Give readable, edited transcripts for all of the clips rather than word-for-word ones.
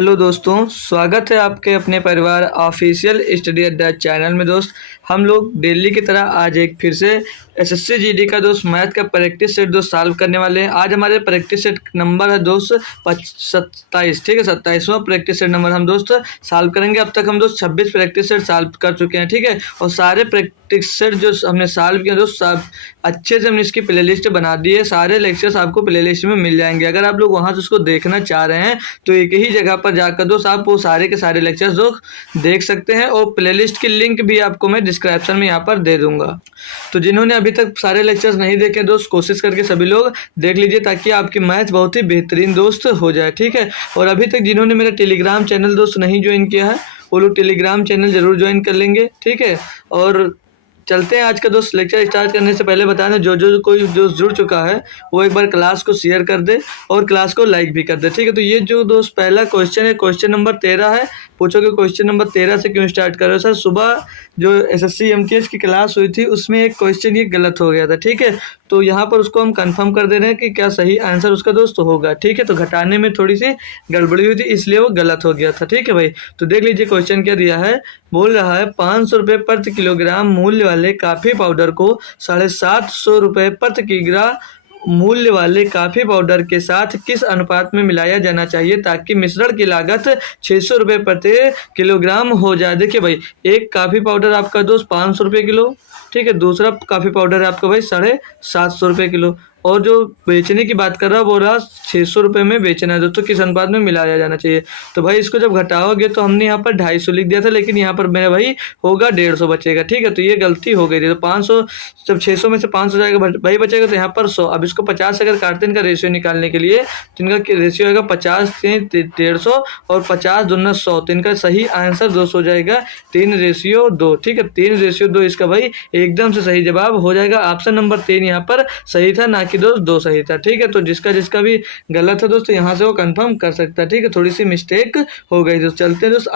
Hello दोस्तों, स्वागत है आपके अपने परिवार ऑफिशियल स्टडी अड्डा चैनल में। दोस्त, हम लोग डेली की तरह आज एक फिर से एसएससी जीडी का दोस्त मैथ का प्रैक्टिस सेट दोस्त सॉल्व करने वाले हैं। आज हमारे प्रैक्टिस सेट नंबर है दोस्त 27। ठीक है, 27वां प्रैक्टिस सेट नंबर हम दोस्त सॉल्व करेंगे। अब तक हम दोस्त 26 प्रैक्टिस सेट सॉल्व कर चुके हैं। ठीक है, और सारे प्रैक्टिस सेट जो हमने सॉल्व किए दोस्त सब अच्छे से हमने इसकी प्ले लिस्ट बना दी है। सारे लेक्चर्स आपको प्ले लिस्ट में मिल जाएंगे। अगर आप लोग वहाँ से उसको देखना चाह रहे हैं तो एक ही जगह पर जाकर दोस्त आप वो सारे के सारे लेक्चर्स दोस्त देख सकते हैं, और प्लेलिस्ट की लिंक भी आपको मैं डिस्क्रिप्शन में यहाँ पर दे दूंगा। तो जिन्होंने अभी तक सारे लेक्चर्स नहीं देखे दोस्त, कोशिश करके सभी लोग देख लीजिए ताकि आपकी मैथ बहुत ही बेहतरीन दोस्त हो जाए। ठीक है, और अभी तक जिन्होंने मेरा टेलीग्राम चैनल दोस्त नहीं ज्वाइन किया है वो लोग टेलीग्राम चैनल जरूर ज्वाइन कर लेंगे। ठीक है, और चलते हैं आज का दोस्त। लेक्चर स्टार्ट करने से पहले बता दें, जो कोई दोस्त जुड़ चुका है वो एक बार क्लास को शेयर कर दे और क्लास को लाइक भी कर दे। ठीक है, तो ये जो दोस्त पहला क्वेश्चन है, क्वेश्चन नंबर 13 है। पूछोगे क्वेश्चन नंबर 13 से क्यों स्टार्ट कर रहे हो सर? सुबह जो एसएससी एमटीएस की क्लास हुई थी उसमें एक क्वेश्चन ये गलत हो गया था। ठीक है, तो यहाँ पर उसको हम कंफर्म कर दे रहे हैं कि क्या सही आंसर उसका दोस्त होगा। ठीक है, तो घटाने में थोड़ी सी गड़बड़ी हुई थी इसलिए वो गलत हो गया था। ठीक है भाई, तो देख लीजिए क्वेश्चन क्या दिया है। बोल रहा है 500 रुपये प्रति किलोग्राम मूल्य वाले कॉफ़ी पाउडर को 750 रुपये प्रति किलोग्राम मूल्य वाले कॉफ़ी पाउडर के साथ किस अनुपात में मिलाया जाना चाहिए ताकि मिश्रण की लागत 600 रुपये प्रति किलोग्राम हो जाए। देखिए भाई, एक कॉफ़ी पाउडर आपका दोस्त 500 रुपये किलो। ठीक है, दूसरा कॉफ़ी पाउडर है आपका भाई 750 रुपये किलो, और जो बेचने की बात कर रहा है वो रहा 600 रुपये में बेचना है दोस्तों। किस अनुपात में मिलाया जाना चाहिए? तो भाई इसको जब घटाओगे तो हमने यहाँ पर 250 लिख दिया था, लेकिन यहाँ पर मेरा भाई होगा 150 बचेगा। ठीक है, तो ये गलती हो गई थी। तो 500 जब 600 में से 500 जाएगा भाई बचेगा, तो यहाँ पर 100। अब इसको 50 से अगर काटते हैं इनका रेशियो निकालने के लिए, तो इनका रेशियो होगा 50 से 150 और 50 दूना 100। तो इनका सही आंसर दोस्त हो जाएगा 3:2। ठीक है, 3:2 इसका भाई एकदम से सही जवाब हो जाएगा। ऑप्शन नंबर 3 यहाँ पर सही था, ना कि दोस्त 2 सही था। ठीक है, तो जिसका भी गलत है दोस्त यहाँ से वो कंफर्म कर सकता है। ठीक है, थोड़ी सी मिस्टेक हो गई दोस्त। चलते हैं दोस्त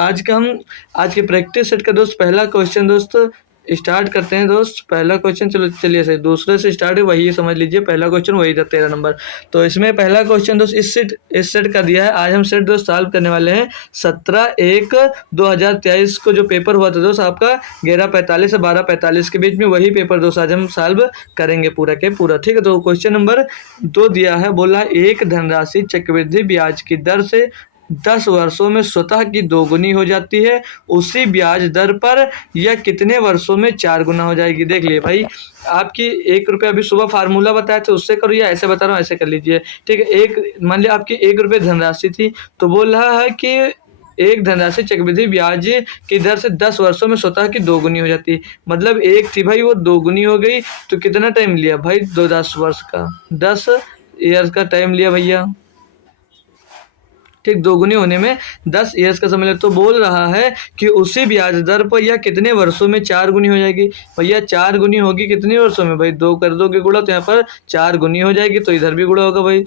आज के प्रैक्टिस सेट का दोस्त पहला क्वेश्चन दोस्त स्टार्ट करते हैं दोस्त। पहला क्वेश्चन चलिए सही दूसरे से स्टार्ट है, वही समझ लीजिए पहला क्वेश्चन वही था 13 नंबर। तो इसमें पहला क्वेश्चन दोस्त इस सेट का दिया है। आज हम सेट दोस्त सॉल्व करने वाले हैं 17/1/2023 को जो पेपर हुआ था दोस्त आपका 11:45 से 12:45 के बीच में, वही पेपर दोस्त आज हम सॉल्व करेंगे पूरा के पूरा। ठीक है, तो क्वेश्चन नंबर 2 दिया है। बोला एक धनराशि चक्रवृद्धि ब्याज की दर से 10 वर्षों में स्वतः की 2 गुनी हो जाती है, उसी ब्याज दर पर यह कितने वर्षों में 4 गुना हो जाएगी? देख लिए भाई, आपकी 1 रुपये अभी सुबह फार्मूला बताया था उससे करो या ऐसे बता रहा हूँ ऐसे कर लीजिए। ठीक है, मान लिया आपकी 1 रुपये धनराशि थी, तो बोल रहा है कि एक धनराशि चक्रवृद्धि ब्याज की दर से 10 वर्षों में स्वतः की 2 गुनी हो जाती है। मतलब एक थी भाई वो 2 गुनी हो गई, तो कितना टाइम लिया भाई? 10 वर्ष का 10 ईयर्स का टाइम लिया भैया। ठीक, 2 गुनी होने में 10 ईयर्स का समय लगता। तो बोल रहा है कि उसी ब्याज दर पर यह कितने वर्षों में 4 गुनी हो जाएगी? भैया 4 गुनी होगी कितने वर्षों में? भाई 2 कर दोगे गुणा तो यहाँ पर 4 गुनी हो जाएगी, तो इधर भी गुणा होगा भाई।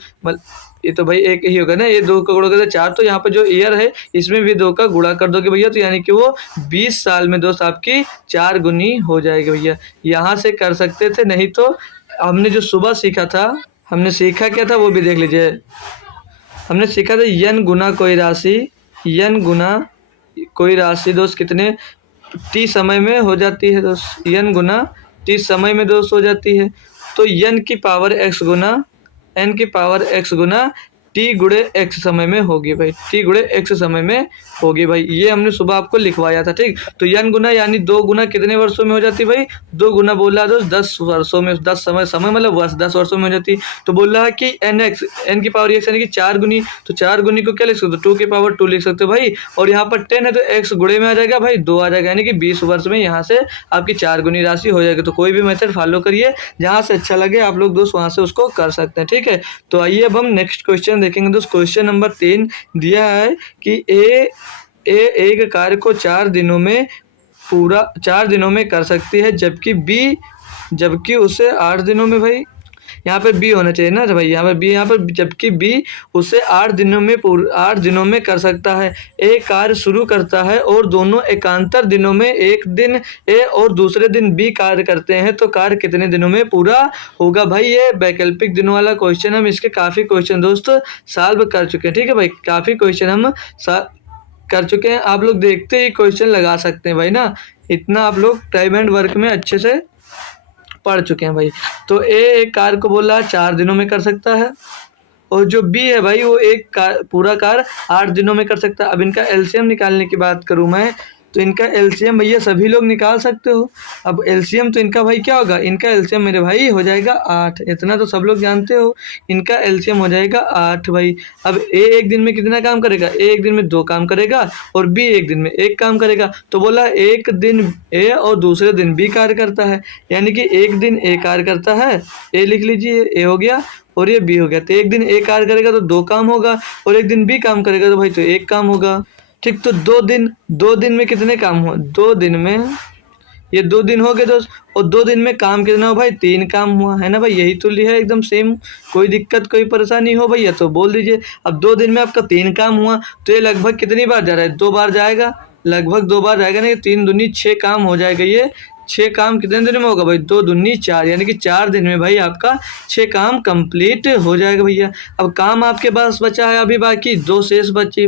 ये तो भाई एक ही होगा ना, ये 2 का गुणा करके 4, तो यहाँ पर जो ईयर है इसमें भी 2 का गुणा कर दोगे भैया, तो यानी कि वो 20 साल में दोस्त आपकी 4 गुनी हो जाएगी भैया। यहाँ से कर सकते थे, नहीं तो हमने जो सुबह सीखा था, हमने सीखा क्या था वो भी देख लीजिए। हमने सीखा था यन गुना कोई राशि दोस्त कितने टी समय में हो जाती है दोस्त? यन गुना टी समय में दोस्त हो जाती है, तो यन की पावर एक्स गुना एन की पावर एक्स गुना टी गुणे एक्स समय में होगी भाई। टी गुणे एक्स समय में होगी भाई, ये हमने सुबह आपको लिखवाया था। ठीक, तो यन गुना यानी 2 गुना कितने वर्षों में हो जाती है भाई? 2 गुना बोल रहा है दोस्त 10 वर्षों में। 10 समय मतलब वर्ष 10 वर्षों में हो जाती है। तो बोल रहा है कि एन की पावर एक्स यानी कि 4 गुनी, तो 4 गुनी को क्या लिख सकते हो? 2 की पावर 2 लिख सकते हो भाई, और यहाँ पर 10 है तो एक्स गुणे में आ जाएगा भाई 2 आ जाएगा, यानी कि 20 वर्ष में यहाँ से आपकी 4 गुनी राशि हो जाएगी। तो कोई भी मेथड फॉलो करिए, जहाँ से अच्छा लगे आप लोग दोस्त वहाँ से उसको कर सकते हैं। ठीक है, तो आइए अब हम नेक्स्ट क्वेश्चन देखेंगे दोस्त। क्वेश्चन नंबर 3 दिया है कि ए एक कार्य को 4 दिनों में कर सकती है, जबकि उसे 8 दिनों में भाई यहाँ पर बी होना चाहिए ना भाई, यहाँ पर बी, यहाँ पर जबकि बी उसे 8 दिनों में कर सकता है। ए कार्य शुरू करता है और दोनों एकांतर दिनों में एक दिन ए और दूसरे दिन बी कार्य करते हैं तो कार्य कितने दिनों में पूरा होगा। भाई ये वैकल्पिक दिनों वाला क्वेश्चन, हम इसके काफ़ी क्वेश्चन दोस्तों सॉल्व कर चुके हैं। ठीक है भाई, काफ़ी क्वेश्चन हम कर चुके हैं। आप लोग देखते ही क्वेश्चन लगा सकते हैं भाई ना, इतना आप लोग टाइम एंड वर्क में अच्छे से पढ़ चुके हैं भाई। तो ए एक कार्य को बोल रहा है 4 दिनों में कर सकता है और जो बी है भाई वो पूरा कार्य 8 दिनों में कर सकता है। अब इनका एलसीएम निकालने की बात करूं मैं, तो इनका एलसीएम भैया सभी लोग निकाल सकते हो। अब एलसीएम तो इनका भाई क्या होगा, इनका एलसीएम मेरे भाई हो जाएगा 8, इतना तो सब लोग जानते हो। इनका एलसीएम हो जाएगा 8 भाई। अब ए एक दिन में कितना काम करेगा, ए एक दिन में 2 काम करेगा और बी एक दिन में 1 काम करेगा। तो बोला एक दिन ए और दूसरे दिन बी कार्य करता है, यानी कि एक दिन ए कार्य करता है, ए लिख लीजिए, ए हो गया और ये बी हो गया। तो एक दिन ए कार्य करेगा तो 2 काम होगा और एक दिन बी काम करेगा तो भाई तो 1 काम होगा। ठीक, तो 2 दिन में कितने काम हुआ, 2 दिन में ये 2 दिन हो गए दोस्त, और 2 दिन में काम कितना हो भाई, 3 काम हुआ है ना भाई, यही तो लिया है एकदम सेम। कोई दिक्कत कोई परेशानी हो भैया तो बोल दीजिए। अब 2 दिन में आपका 3 काम हुआ तो ये लगभग कितनी बार जा रहा है, 2 बार जाएगा, लगभग 2 बार जाएगा ना, 3 दूनी 6 काम हो जाएगा। ये 6 काम कितने दिन में होगा भाई, 2 दूनी 4, यानी कि 4 दिन में भाई आपका 6 काम कंप्लीट हो जाएगा भैया। अब काम आपके पास बचा है अभी बाकी 2 शेष बाकी।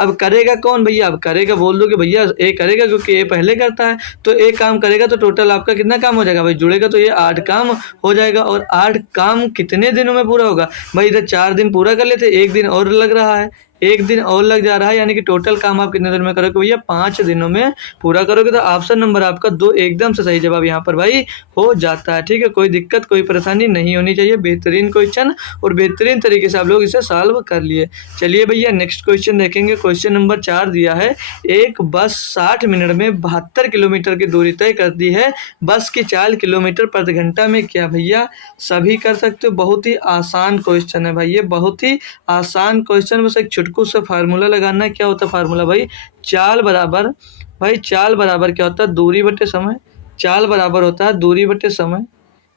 अब करेगा कौन भैया, अब करेगा बोल दो कि भैया ए करेगा, क्योंकि ए पहले करता है तो ए काम करेगा तो टोटल आपका कितना काम हो जाएगा भाई, जुड़ेगा तो ये 8 काम हो जाएगा। और 8 काम कितने दिनों में पूरा होगा भाई, इधर 4 दिन पूरा कर लेते, 1 दिन और लग रहा है, 1 दिन और लग जा रहा है, यानी कि टोटल काम आप कितने दिन में करोगे भैया, 5 दिनों में पूरा करोगे। तो ऑप्शन नंबर आपका 2 एकदम से सही जवाब यहाँ पर भाई हो जाता है। ठीक है, कोई दिक्कत कोई परेशानी नहीं होनी चाहिए। बेहतरीन क्वेश्चन और बेहतरीन तरीके से आप लोग इसे सॉल्व कर लिए। चलिए भैया नेक्स्ट क्वेश्चन देखेंगे। क्वेश्चन नंबर 4 दिया है, एक बस 60 मिनट में 72 किलोमीटर की दूरी तय करती है, बस की चाल किलोमीटर प्रति घंटा में क्या भैया, सभी कर सकते हो। बहुत ही आसान क्वेश्चन है भाई, ये बहुत ही आसान क्वेश्चन। बस एक छुटकू सा फार्मूला लगाना है। क्या होता है फार्मूला भाई, चाल बराबर क्या होता है, दूरी बटे समय। चाल बराबर होता है दूरी बटे समय,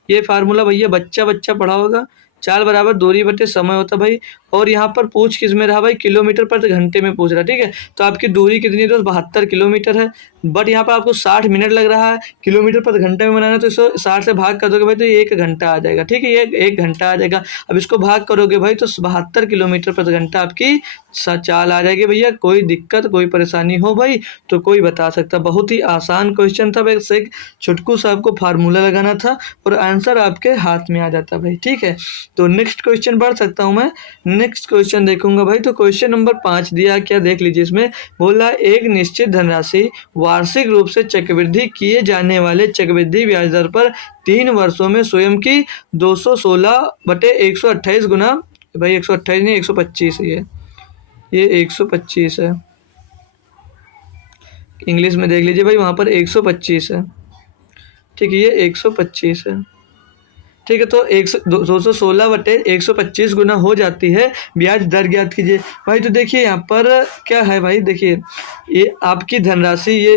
ये फार्मूला भैया बच्चा पढ़ा होगा। चाल बराबर दूरी बटे समय होता भाई। और यहाँ पर पूछ किस में रहा भाई, किलोमीटर प्रति घंटे में पूछ रहा। ठीक है, तो आपकी दूरी कितनी है दोस्त, 72 किलोमीटर है, बट यहाँ पर आपको 60 मिनट लग रहा है। किलोमीटर प्रति घंटे में बनाना है तो इसको 60 से भाग कर दोगे भाई तो ये 1 घंटा आ जाएगा। ठीक है, ये 1 घंटा आ जाएगा। अब इसको भाग करोगे भाई तो 72 किलोमीटर प्रति घंटा आपकी चाल आ जाएगी भैया। कोई दिक्कत कोई परेशानी हो भाई तो कोई बता सकता। बहुत ही आसान क्वेश्चन था, बस एक छुटकू सा आपको फार्मूला लगाना था और आंसर आपके हाथ में आ जाता भाई। ठीक है, तो नेक्स्ट क्वेश्चन बढ़ सकता हूँ मैं, नेक्स्ट क्वेश्चन देखूंगा भाई। तो क्वेश्चन नंबर 5 दिया, क्या देख लीजिए इसमें, बोला एक निश्चित धनराशि वार्षिक रूप से चक्रवृद्धि किए जाने वाले चक्रवृद्धि ब्याज दर पर 3 वर्षों में स्वयं की 216/128 गुना, भाई 128 नहीं 125 है, ये 125 है, इंग्लिश में देख लीजिए भाई, वहाँ पर 125 है। ठीक है, ये 125 है। ठीक है, तो 216/125 गुना हो जाती है ब्याज दर, ज्ञात कीजिए भाई। तो देखिए यहाँ पर क्या है भाई, देखिए ये आपकी धनराशि ये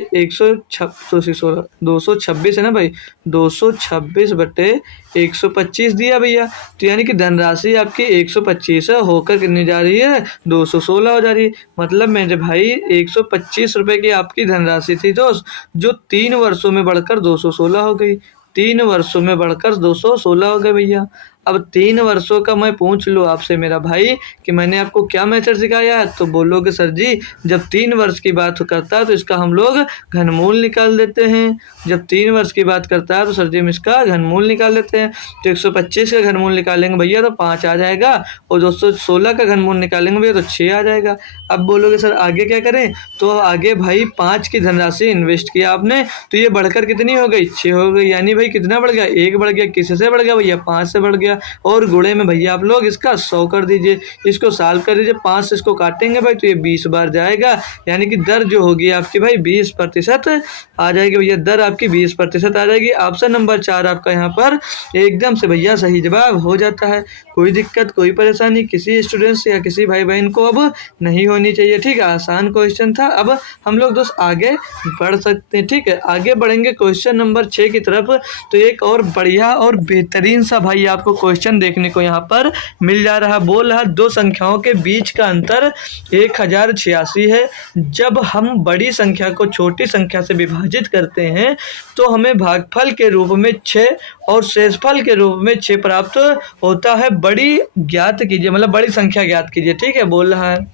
226 है ना भाई, 226/125 दिया भैया। तो यानी कि धनराशि आपकी 125 है, होकर कितनी जा रही है, 216 हो जा रही है। मतलब मेरे भाई 125 रुपये की आपकी धनराशि थी दोस्त, जो 3 वर्षों में बढ़कर 216 हो गई, 3 वर्षों में बढ़कर 216 हो गए भैया। अब 3 वर्षों का मैं पूछ लूँ आपसे मेरा भाई कि मैंने आपको क्या मेथड सिखाया है, तो बोलोगे सर जी जब 3 वर्ष की बात करता है तो इसका हम लोग घनमूल निकाल देते हैं। जब 3 वर्ष की बात करता है तो सर जी हम इसका घनमूल निकाल देते हैं। तो 125 का घनमूल निकालेंगे भैया तो 5 आ जाएगा, और 216 का घनमूल निकालेंगे भैया तो 6 आ जाएगा। अब बोलोगे सर आगे क्या करें, तो आगे भाई 5 की धनराशि इन्वेस्ट किया आपने तो ये बढ़कर कितनी हो गई, 6 हो गई। यानी भाई कितना बढ़ गया, 1 बढ़ गया। किससे बढ़ गया भैया, 5 से बढ़ गया। और गुणे में भैया आप लोग इसका 100 कर दीजिए, इसको सॉल्व कर दीजिए, 5 से इसको काटेंगे भाई तो ये 20 बार जाएगा। यानी कि दर जो होगी आपकी भाई 20% आ जाएगी भैया, दर आपकी 20% आ जाएगी। ऑप्शन नंबर 4 आपका यहाँ पर एकदम से भैया सही जवाब हो जाता है। कोई दिक्कत कोई परेशानी किसी स्टूडेंट्स या किसी भाई बहन को अब नहीं होनी चाहिए। ठीक है, आसान क्वेश्चन था। अब हम लोग दोस्त आगे बढ़ सकते हैं। ठीक है, आगे बढ़ेंगे क्वेश्चन नंबर 6 की तरफ। तो एक और बढ़िया और बेहतरीन सा भाई आपको क्वेश्चन देखने को यहाँ पर मिल जा रहा। बोल रहा दो संख्याओं के बीच का अंतर 1086 है। जब हम बड़ी संख्या को छोटी संख्या से विभाजित करते हैं तो हमें भागफल के रूप में 6 और शेषफल के रूप में 6 प्राप्त होता है। बड़ी ज्ञात कीजिए, मतलब बड़ी संख्या ज्ञात कीजिए। ठीक है, बोल रहा है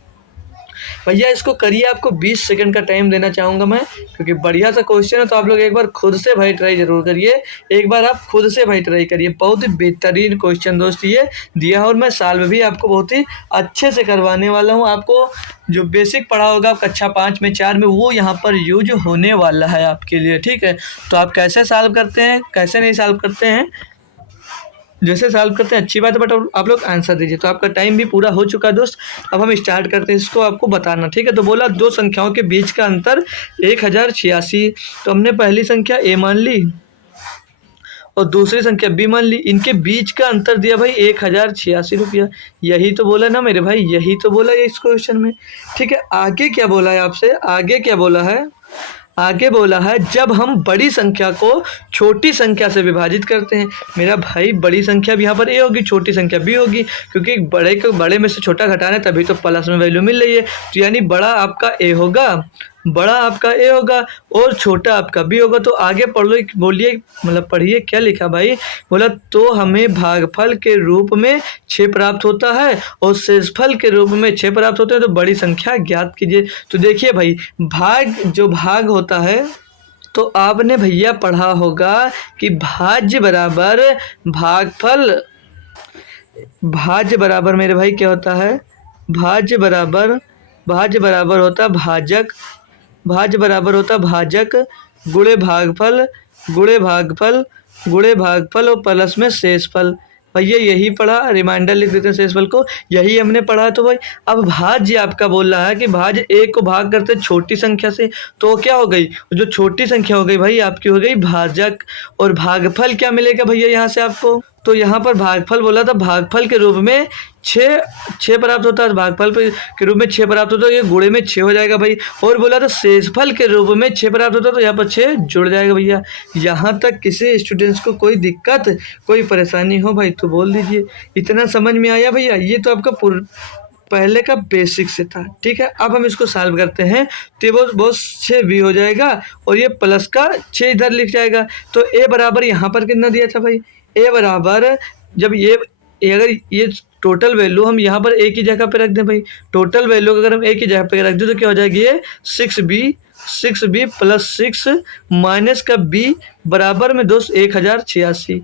भैया इसको करिए। आपको 20 सेकंड का टाइम देना चाहूँगा मैं, क्योंकि बढ़िया सा क्वेश्चन है। तो आप लोग एक बार खुद से भाई ट्राई जरूर करिए। एक बार आप खुद से भाई ट्राई करिए। बहुत ही बेहतरीन क्वेश्चन दोस्त ये दिया है, और मैं सॉल्व भी आपको बहुत ही अच्छे से करवाने वाला हूँ। आपको जो बेसिक पढ़ा होगा कक्षा 5 में 4 में, वो यहाँ पर यूज होने वाला है आपके लिए। ठीक है, तो आप कैसे सॉल्व करते हैं कैसे नहीं सॉल्व करते हैं, जैसे सॉल्व करते हैं अच्छी बात है, बट आप लोग आंसर दीजिए। तो आपका टाइम भी पूरा हो चुका है दोस्त। अब हम स्टार्ट करते हैं इसको आपको बताना। ठीक है, तो बोला दो संख्याओं के बीच का अंतर 1086। तो हमने पहली संख्या ए मान ली और दूसरी संख्या बी मान ली। इनके बीच का अंतर दिया भाई 1086 रुपया। यही तो बोला ना मेरे भाई, यही तो बोला है इस क्वेश्चन में। ठीक है, आगे क्या बोला है आपसे, आगे क्या बोला है, आगे बोला है जब हम बड़ी संख्या को छोटी संख्या से विभाजित करते हैं। मेरा भाई बड़ी संख्या भी यहाँ पर ए होगी, छोटी संख्या बी होगी, क्योंकि बड़े में से छोटा घटाना है, तभी तो प्लस में वैल्यू मिल रही है। तो यानी बड़ा आपका ए होगा, बड़ा आपका ए होगा और छोटा आपका बी होगा। तो आगे पढ़ लो, बोलिए मतलब पढ़िए क्या लिखा भाई। बोला तो हमें भागफल के रूप में 6 प्राप्त होता है और शेषफल के रूप में 6 प्राप्त होते हैं। तो बड़ी संख्या ज्ञात कीजिए। तो देखिए भाई, भाग होता है, तो आपने भैया पढ़ा होगा कि भाज्य बराबर भागफल, भाज्य बराबर मेरे भाई क्या होता है, भाज्य बराबर होता भाजक, भाज्य बराबर होता भाजक गुणे भागफल, गुणे भागफल, गुणे भागफल और प्लस में शेषफल। भैया यही पढ़ा, रिमाइंडर लिख देते हैं शेषफल को, यही हमने पढ़ा। तो भाई अब भाज्य आपका बोल रहा है कि भाज्य एक को भाग करते छोटी संख्या से, तो क्या हो गई, जो छोटी संख्या हो गई भाई आपकी हो गई भाजक। और भागफल क्या मिलेगा भैया यहाँ से आपको, तो यहाँ पर भागफल बोला था, भागफल के रूप में 6 प्राप्त होता है। भागफल के रूप में 6 प्राप्त होता है, ये गुणे में 6 हो जाएगा भाई। और बोला था शेषफल के रूप में 6 प्राप्त होता है, तो यहाँ पर 6 जुड़ जाएगा भैया। यहाँ तक किसी स्टूडेंट्स को कोई दिक्कत कोई परेशानी हो भाई तो बोल दीजिए। इतना समझ में आया भैया, ये तो आपका पहले का बेसिक से था। ठीक है, अब हम इसको सॉल्व करते हैं। तो ये बहुत 6 भी हो जाएगा और ये प्लस का 6 इधर लिख जाएगा। तो ए बराबर यहाँ पर कितना दिया था भाई, ए बराबर जब ये अगर ये टोटल वैल्यू हम यहाँ पर ए की जगह पे रख दें भाई, टोटल वैल्यू अगर हम ए की जगह पे रख दें तो क्या हो जाएगी, ये 6b प्लस 6 माइनस का b बराबर में दोस्त 1086,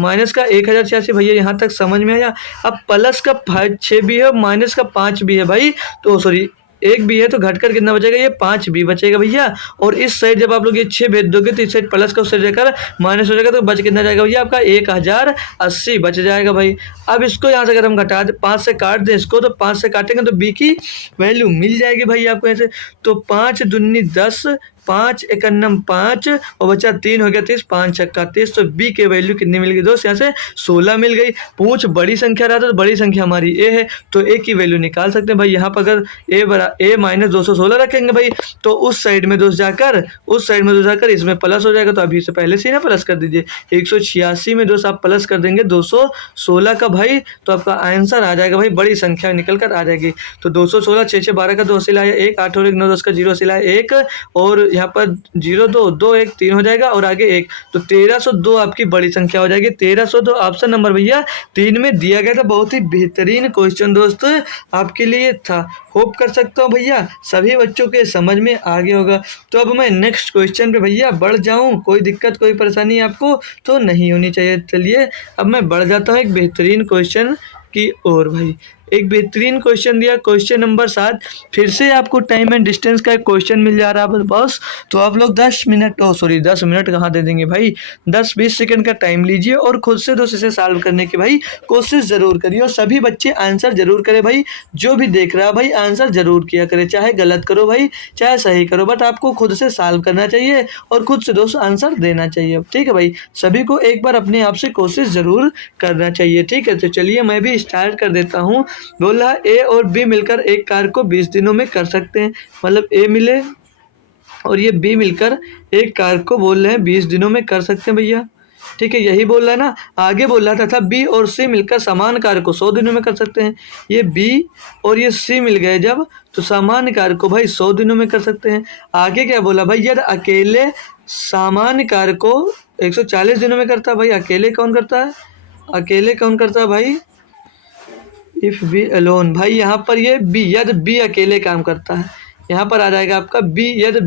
माइनस का 1086। भैया यहाँ तक समझ में आया। अब प्लस का 6 भी है, माइनस का 5 भी है भाई, तो सॉरी 1 भी है, तो घटकर कितना बचेगा, ये 5 भी बचेगा भैया। और इस साइड जब आप लोग ये 6 भेज दोगे तो इस साइड प्लस का उस साइड जाकर माइनस हो जाएगा, तो बच कितना जाएगा भैया आपका 1080 बच जाएगा भाई। अब इसको यहाँ से अगर हम घटा दें, 5 से काट दें इसको, तो 5 से काटेंगे तो बी की वैल्यू मिल जाएगी भाई आपको ऐसे। तो 5 दूनी 10, 5 एकन्नम 5 और बचा 3 हो गया 30, 5 छक्का 30। तो बी के वैल्यू कितनी मिल गई दोस्त, यहाँ से 16 मिल गई। पूछ बड़ी संख्या रहा था, तो बड़ी संख्या हमारी ए है, तो ए की वैल्यू निकाल सकते हैं भाई। यहाँ पर अगर ए माइनस 216 रखेंगे भाई, तो उस साइड में दोस्त जाकर इसमें प्लस हो जाएगा। तो अभी से पहले से ही ना प्लस कर दीजिए। 186 में दोस्त आप प्लस कर देंगे 216 का भाई, तो आपका आंसर आ जाएगा भाई, बड़ी संख्या निकल कर आ जाएगी। तो 216, 6 6 12 का 2 सिलाया 1, 8 और 1 9 10 का 0 सिलाया 1, और यहाँ पर 0 2 2 1 3 हो जाएगा और आगे 1, तो 1302 आपकी बड़ी संख्या हो जाएगी। 1302 ऑप्शन नंबर भैया 3 में दिया गया था। बहुत ही बेहतरीन क्वेश्चन दोस्त आपके लिए था। होप कर सकता हूँ भैया सभी बच्चों के समझ में आ गया होगा। तो अब मैं नेक्स्ट क्वेश्चन पे भैया बढ़ जाऊँ, कोई दिक्कत कोई परेशानी आपको तो नहीं होनी चाहिए। चलिए अब मैं बढ़ जाता हूँ एक बेहतरीन क्वेश्चन की ओर भाई। एक बेहतरीन क्वेश्चन दिया, क्वेश्चन नंबर 7। फिर से आपको टाइम एंड डिस्टेंस का एक क्वेश्चन मिल जा रहा है बस। तो आप लोग 10 मिनट, 10 मिनट कहाँ दे देंगे भाई, 10-20 सेकंड का टाइम लीजिए और खुद से दोस्त इसे सॉल्व करने की भाई कोशिश ज़रूर करिए। और सभी बच्चे आंसर ज़रूर करें भाई, जो भी देख रहा है भाई आंसर ज़रूर किया करे, चाहे गलत करो भाई चाहे सही करो, बट आपको खुद से सॉल्व करना चाहिए और खुद से दोस्त आंसर देना चाहिए। ठीक है भाई, सभी को एक बार अपने आप से कोशिश ज़रूर करना चाहिए। ठीक है, तो चलिए मैं भी स्टार्ट कर देता हूँ। बोला ए और बी मिलकर एक कार को 20 दिनों में कर सकते हैं। मतलब ए मिले और ये बी मिलकर एक कार को बोल रहे हैं 20 दिनों में कर सकते हैं भैया। ठीक है, यही बोल रहा है ना। आगे बोल रहा था बी और सी मिलकर समान कार्य को 100 दिनों में कर सकते हैं। ये बी और ये सी मिल गए जब, तो समान कार्य को भाई 100 दिनों में कर सकते हैं। आगे क्या बोला भाई, यदि अकेले सामान्य कार्य को 140 दिनों में करता है। भाई अकेले कौन करता है, अकेले कौन करता है भाई, इफ बी अलोन। भाई यहाँ पर ये बी, यदि बी अकेले काम करता है, यहाँ पर आ जाएगा आपका बी, यदि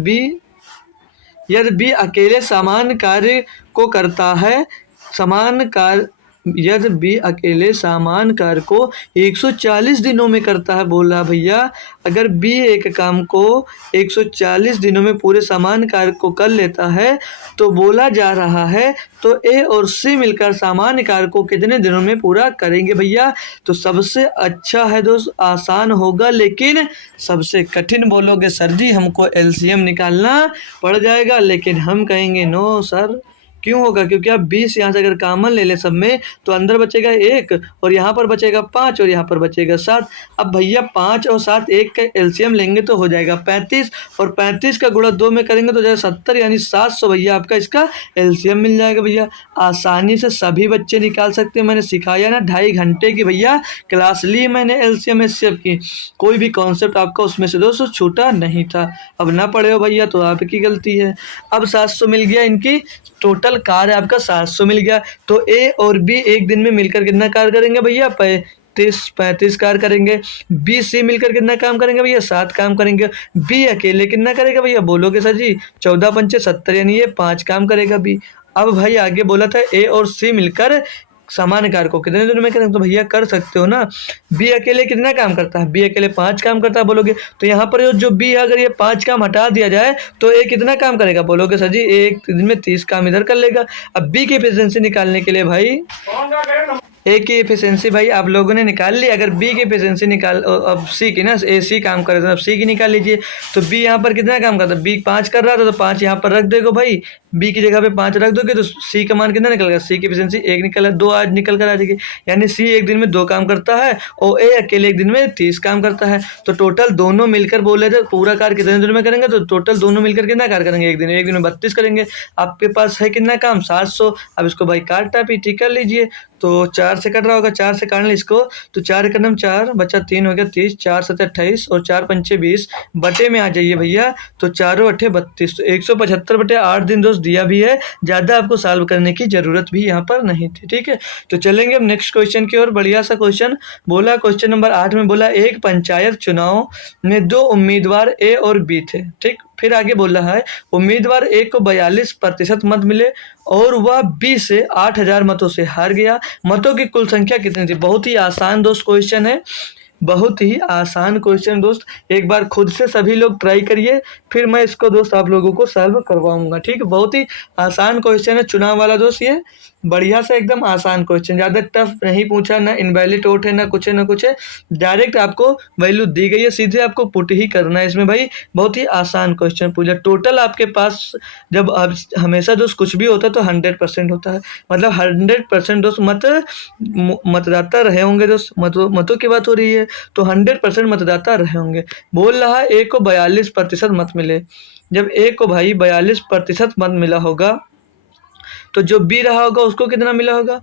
बी अकेले समान कार्य को करता है, समान कार्य, यदि बी अकेले समान कार्य को 140 दिनों में करता है। बोल रहा भैया अगर बी एक काम को 140 दिनों में पूरे समान कार्य को कर लेता है, तो बोला जा रहा है तो ए और सी मिलकर सामान्य कार्य को कितने दिनों में पूरा करेंगे भैया। तो सबसे अच्छा है दोस्त, आसान होगा, लेकिन सबसे कठिन बोलोगे सर जी हमको एलसीएम निकालना पड़ जाएगा, लेकिन हम कहेंगे नो सर। क्यों होगा, क्योंकि आप 20 यहाँ से अगर कॉमन ले ले सब में, तो अंदर बचेगा 1 और यहाँ पर बचेगा 5 और यहाँ पर बचेगा 7। अब भैया 5 और 7 एक का एलसीएम लेंगे तो हो जाएगा 35, और 35 का गुणा 2 में करेंगे तो हो जाएगा 70, यानी 700 भैया आपका इसका एलसीएम मिल जाएगा भैया। आसानी से सभी बच्चे निकाल सकते हैं, मैंने सिखाया ना 2.5 घंटे की भैया क्लास ली मैंने एलसीएम एचसीएफ की, कोई भी कॉन्सेप्ट आपका उसमें से दोस्तों छूटा नहीं था। अब ना पढ़े हो भैया तो आपकी गलती है। अब 700 मिल गया, इनकी टोटल कार्य आपका 700 मिल गया। तो ए और बी एक दिन में मिलकर कितना कार्य करेंगे भैया, 35 कार्य करेंगे। बी सी मिलकर कितना काम करेंगे भैया, 7 काम करेंगे। बी अकेले कितना करेगा भैया, बोलोगे सर जी 14 पंचे 70, यानी ये 5 काम करेगा बी। अब भाई आगे बोला था ए और सी मिलकर समान कार्य को कितने दिनों में करेंगे, तो भैया कर सकते हो ना। बी अकेले कितना काम करता है, बी अकेले 5 काम करता है बोलोगे, तो यहाँ पर जो बी है अगर ये 5 काम हटा दिया जाए तो ए कितना काम करेगा, बोलोगे सर जी एक दिन में 30 काम इधर कर लेगा। अब बी की एफिशिएंसी निकालने के लिए भाई, ए की एफिशिएंसी भाई आप लोगों ने निकाल ली, अगर बी की एफिशिएंसी निकाल, अब सी की ना, ए सी काम कर रहा था, अब सी की निकाल लीजिए। तो बी यहाँ पर कितना काम करता है, बी 5 कर रहा था तो 5 यहाँ पर रख देगा भाई, बी की जगह पे 5 रख दोगे तो सी का मान कितना निकलेगा, सी की एफिशिएंसी 1 निकल 2 आज निकल कर आ जाएगी, यानी सी एक दिन में 2 काम करता है और ए अकेले एक दिन में 30 काम करता है। तो टोटल दोनों मिलकर बोले थे पूरा कार्य कितने दिन में करेंगे, तो टोटल दोनों मिलकर कितना कार्य करेंगे, एक दिन में 32 करेंगे। आपके पास है कितना काम, 700। अब इसको भाई काटा पीटी कर लीजिए, तो 4 से कट रहा होगा, 4 से काट ले इसको, तो 4 एक नम 4 बचा 3 हो गया 30, 4 7 28 और 4 पंचे 20, बटे में आ जाइए भैया, तो 4 अट्ठे 32, तो 175 बटे 8 दिन दोस्त दिया भी है, ज़्यादा आपको सॉल्व करने की ज़रूरत भी यहाँ पर नहीं थी। ठीक है, तो चलेंगे अब नेक्स्ट क्वेश्चन की ओर। बढ़िया सा क्वेश्चन बोला, क्वेश्चन नंबर 8 में बोला एक पंचायत चुनाव में 2 उम्मीदवार ए और बी थे। ठीक, फिर आगे बोल रहा है उम्मीदवार ए को 42% मत मिले और वह बी से 8000 मतों से हार गया। मतों की कुल संख्या कितनी थी। बहुत ही आसान दोस्त क्वेश्चन है, बहुत ही आसान क्वेश्चन दोस्त, एक बार खुद से सभी लोग ट्राई करिए, फिर मैं इसको दोस्त आप लोगों को सॉल्व करवाऊंगा। ठीक है, बहुत ही आसान क्वेश्चन है चुनाव वाला दोस्त, ये बढ़िया सा एकदम आसान क्वेश्चन, ज़्यादा टफ नहीं पूछा, ना इनवैलिड ओट है ना कुछ है ना कुछ है, डायरेक्ट आपको वैल्यू दी गई है, सीधे आपको पुट ही करना है इसमें भाई। बहुत ही आसान क्वेश्चन पूछा। टोटल आपके पास जब हमेशा दोस्त कुछ भी होता है तो 100% होता है, मतलब 100% दोस्त मतदाता रहे होंगे दोस्त, मतों की बात हो रही है तो 100% मतदाता रहे होंगे। बोल रहा है ए को 42% मत मिले। जब ए को भाई 42% मत मिला होगा तो जो बी रहा होगा उसको कितना मिला होगा,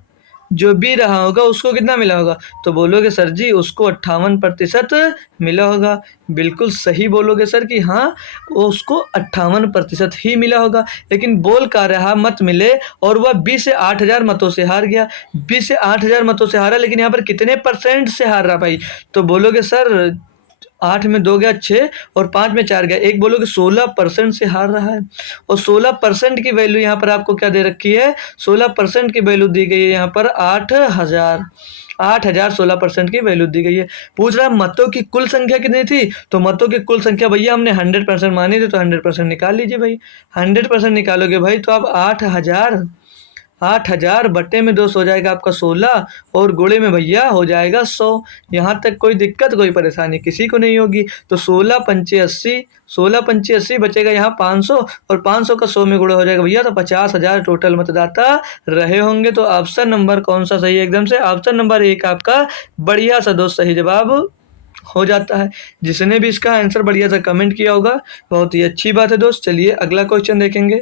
जो बी रहा होगा उसको कितना मिला होगा, तो बोलोगे सर जी उसको 58% मिला होगा। बिल्कुल सही बोलोगे सर कि हाँ उसको 58% ही मिला होगा, लेकिन बोल का रहा मत मिले और वह 20 से 8000 मतों से हार गया। 20 से 8000 मतों से हारा, लेकिन यहाँ पर कितने परसेंट से हार रहा भाई, तो बोलोगे सर 8 में 2 गया 6 और 5 में 4 गया 1, बोलोगे 16% से हार रहा है। और 16% की वैल्यू यहाँ पर आपको क्या दे रखी है, 16% की वैल्यू दी गई है यहाँ पर 8000। 8000 16% की वैल्यू दी गई है। पूछ रहा है मतों की कुल संख्या कितनी थी, तो मतों की कुल संख्या भैया हमने 100% मानी थी, तो 100% निकाल लीजिए भाई। 100% निकालोगे भाई तो आप 8,000 बटे में 2 हो जाएगा आपका 16 और गुणे में भैया हो जाएगा 100। यहाँ तक कोई दिक्कत कोई परेशानी किसी को नहीं होगी। तो 16 पंचे 80, 16 पंचे 80 बचेगा यहाँ 500 और 500 का 100 में गुणा हो जाएगा भैया, तो 50,000 टोटल मतदाता रहे होंगे। तो ऑप्शन नंबर कौन सा सही है एकदम से? ऑप्शन नंबर 1 आपका बढ़िया सा दोस्त सही जवाब हो जाता है। जिसने भी इसका आंसर बढ़िया सा कमेंट किया होगा बहुत ही अच्छी बात है दोस्त। चलिए अगला क्वेश्चन देखेंगे।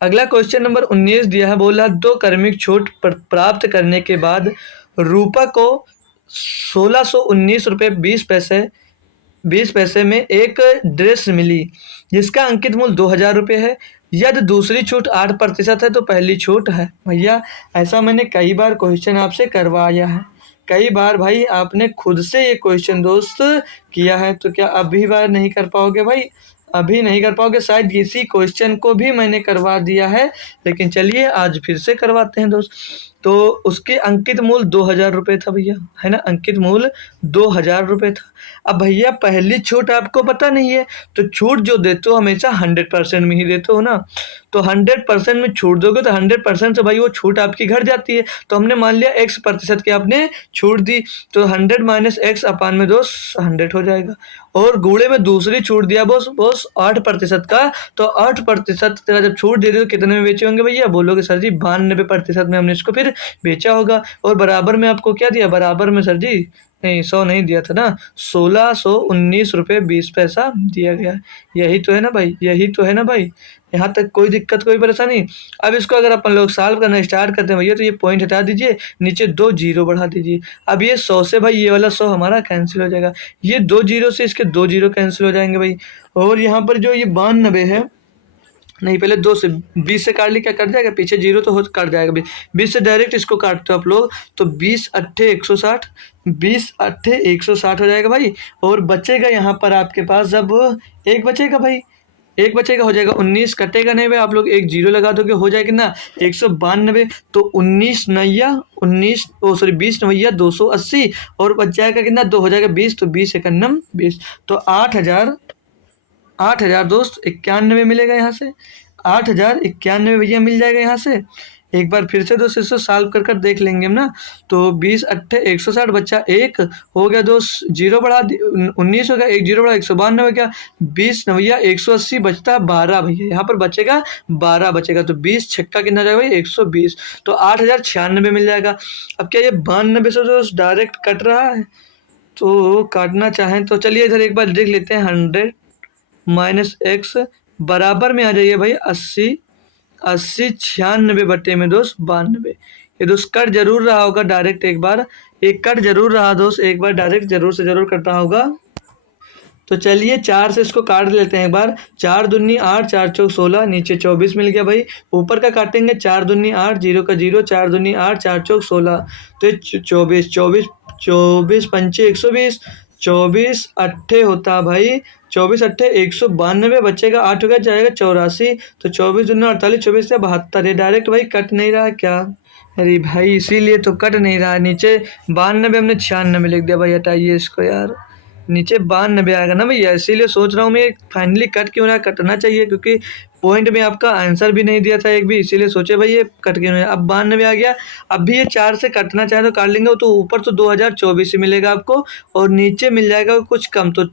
अगला क्वेश्चन नंबर 19 दिया है, बोला 2 कार्मिक छूट प्राप्त करने के बाद रूपा को 1619 रुपये 20 पैसे में एक ड्रेस मिली जिसका अंकित मूल्य 2000 रुपये है। यदि दूसरी छूट 8% है तो पहली छूट है। भैया ऐसा मैंने कई बार क्वेश्चन आपसे करवाया है, कई बार भाई आपने खुद से ये क्वेश्चन दोस्त किया है, तो क्या अभी बार नहीं कर पाओगे भाई? अभी नहीं कर पाओगे। शायद इसी क्वेश्चन को भी मैंने करवा दिया है, लेकिन चलिए आज फिर से करवाते हैं दोस्त। तो उसके अंकित मूल्य 2000 रुपये था भैया, है ना, अंकित मूल्य 2000 रुपये था। अब भैया पहली छूट आपको पता नहीं है, तो छूट जो देते हो हमेशा 100% में ही देते हो ना, तो 100% में छूट दोगे तो 100% से भाई वो छूट आपकी घट जाती है। तो हमने मान लिया x% की आपने छूट दी, तो 100 माइनस एक्स अपान में दोस्त 100 हो जाएगा। और गुणे में दूसरी छूट दिया बॉस 8% का, तो 8% का जब छूट दे दो तो कितने में बेचे होंगे भैया? बोलोगे सर जी 92% में हमने इसको फिर बेचा होगा। और बराबर में आपको क्या दिया? बराबर में सर जी नहीं 100 नहीं दिया था ना, 1619 रुपये 20 पैसा दिया गया। यही तो है ना भाई, यही तो है ना भाई। यहाँ तक कोई दिक्कत कोई परेशानी? अब इसको अगर अपन लोग सॉल्व करना स्टार्ट करते हैं भैया, तो ये पॉइंट हटा दीजिए, नीचे 2 जीरो बढ़ा दीजिए। अब ये 100 से भाई ये वाला 100 हमारा कैंसिल हो जाएगा, ये 2 जीरो से इसके 2 जीरो कैंसिल हो जाएंगे भाई। और यहाँ पर जो ये 92 है, नहीं पहले 2 से 20 से काट ली, क्या कट जाएगा? पीछे जीरो तो हो कट जाएगा भाई। 20 से डायरेक्ट इसको काटते हो आप लोग, तो 20 अट्ठे 160, 20 अट्ठे 160 हो जाएगा भाई। और बचेगा यहाँ पर आपके पास जब एक बचेगा भाई, एक बचेगा, हो जाएगा 19, कटेगा नहीं भाई, आप लोग एक जीरो लगा दोगे, हो जाएगा ना 192। तो 20 नवैया 280 और बच जाएगा कितना? 2 हो जाएगा 20, तो 20 एकन्नम 20, तो 8,000 दोस्त 91 मिलेगा यहाँ से, 8,091 भैया मिल जाएगा यहाँ से। एक बार फिर से दोस्त इसको सॉल्व कर देख लेंगे हम ना। तो 20 अट्ठे 160 बच्चा एक हो गया दोस्त, जीरो बढ़ा 19 हो गया, एक जीरो बढ़ा 192 हो गया, 20 नवैया 180 बचता 12 भैया, यहाँ पर बचेगा 12 बचेगा, तो 20 छक्का कितना जाएगा भाई? 120, तो 8,096 मिल जाएगा। अब क्या ये 92 से दोस्त डायरेक्ट कट रहा है? तो काटना चाहें तो चलिए इधर एक बार देख लेते हैं। 100 माइनस एक्स बराबर में आ जाइए भाई 80, 96 बटे में दोस्त 92। ये दोस्त कट जरूर रहा होगा डायरेक्ट, एक बार एक कट जरूर रहा दोस्त, एक बार डायरेक्ट जरूर से जरूर कट रहा होगा। तो चलिए 4 से इसको काट लेते हैं एक बार। 4 दूनी 8, 4 चौक 16, नीचे 24 मिल गया भाई। ऊपर का काटेंगे 4 दूनी 8, जीरो का जीरो, 4 दूनी 8, 4 चौक 16, तो 24 पंचे 120, 24 अट्ठे होता भाई, 24 अट्ठे 192 बचेगा, 8 हो गया जाएगा 84, तो 24 दूनी 48, 24 से 72। ये डायरेक्ट भाई कट नहीं रहा क्या? अरे भाई इसीलिए तो कट नहीं रहा, नीचे 92 हमने 96 लिख दिया भाई, हटाइए इसको यार, नीचे 92 आएगा ना भैया, इसीलिए सोच रहा हूँ मैं फाइनली कट क्यों रहा, कटना चाहिए क्योंकि पॉइंट में आपका आंसर भी नहीं दिया था एक भी, इसीलिए सोचे भाई ये कट क्यों रहा। अब 92 आ गया। अब भी ये 4 से कटना चाहे तो काट लेंगे, तो ऊपर तो 2024 ही मिलेगा आपको और नीचे मिल जाएगा कुछ कम, तो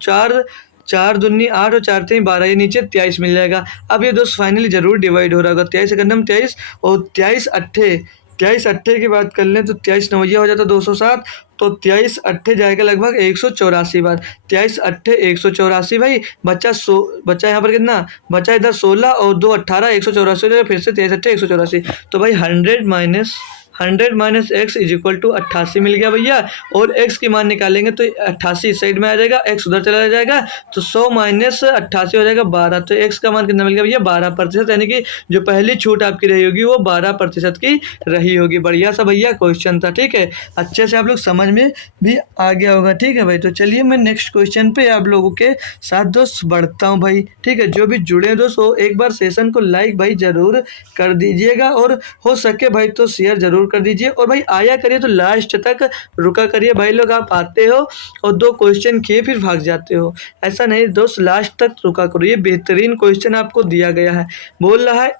4 दूनी 8 और 4 तीन 12, ये नीचे 23 मिल जाएगा। अब ये दोस्त फाइनली जरूर डिवाइड हो रहा होगा, 23 एकन्नम 23 और 23 अट्ठे की बात कर लें तो 23 नवैया हो जाता 207, तो 23 अट्ठे जाएगा लगभग 184 बार, 23 अट्ठे 184 भाई। बच्चा यहाँ पर कितना बचा? इधर 16 और 2 18, 184 हो जाएगा, फिर से 23 अट्ठे 184, तो भाई 100 minus X is equal to 88 मिल गया भैया। और एक्स की मान निकालेंगे तो 88 इस साइड में आ जाएगा, एक्स उधर चला जाएगा, तो 100 माइनस 88 हो जाएगा 12, तो एक्स का मान कितना मिल गया भैया? 12%, यानी कि जो पहली छूट आपकी रही होगी वो 12% की रही होगी। बढ़िया सा भैया क्वेश्चन था, ठीक है, अच्छे से आप लोग समझ में भी आ गया होगा, ठीक है भाई। तो चलिए मैं नेक्स्ट क्वेश्चन पे आप लोगों के साथ दोस्त बढ़ता हूँ भाई, ठीक है। जो भी जुड़े दोस्त हो एक बार सेशन को लाइक भाई जरूर कर दीजिएगा और हो सके भाई तो शेयर जरूर ज़रूर कर दीजिए और भाई आया करिए तो लास्ट तक रुका करिए भाई लोग। आप आते हो और 2 क्वेश्चन किए फिर भाग जाते हो, ऐसा नहीं दोस्त, लास्ट तक रुका करो। ये बेहतरीन क्वेश्चन आपको दिया गया है। बोल रहा है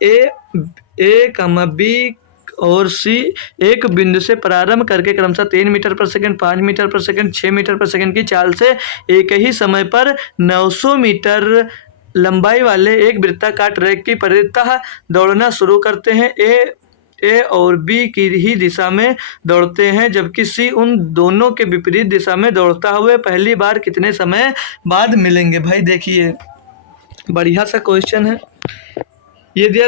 ए कमा बी और सी एक बिंदु से प्रारंभ करके क्रमशः 3 मीटर पर सेकंड, 5 मीटर पर सेकंड, 6 मीटर पर सेकंड की चाल से एक ही समय पर 900 मीटर लंबाई वाले एक वृत्ताकार ट्रैक की परितः दौड़ना शुरू करते हैं। ए और बी की ही दिशा में दौड़ते हैं, जबकि सी उन दोनों के विपरीत दिशा में दौड़ता हुए पहली बार कितने समय बाद मिलेंगे। भाई देखिए बढ़िया सा क्वेश्चन है। ये दिया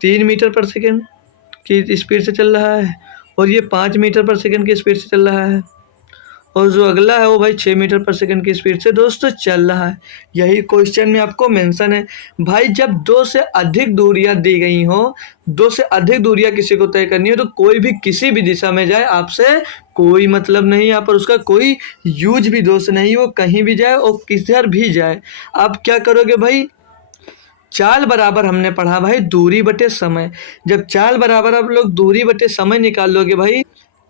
3 मीटर पर सेकंड की स्पीड से चल रहा है और ये 5 मीटर पर सेकंड की स्पीड से चल रहा है और जो अगला है वो भाई 6 मीटर पर सेकंड की स्पीड से दोस्तों चल रहा है। यही क्वेश्चन में आपको मेंशन है। भाई जब 2 से अधिक दूरियां दी गई हो, 2 से अधिक दूरियां किसी को तय करनी हो तो कोई भी किसी भी दिशा में जाए आपसे कोई मतलब नहीं, यहाँ पर उसका कोई यूज भी दोस्त नहीं, वो कहीं भी जाए और किधर भी जाए। आप क्या करोगे भाई, चाल बराबर हमने पढ़ा भाई दूरी बटे समय। जब चाल बराबर आप लोग दूरी बटे समय निकाल लोगे भाई,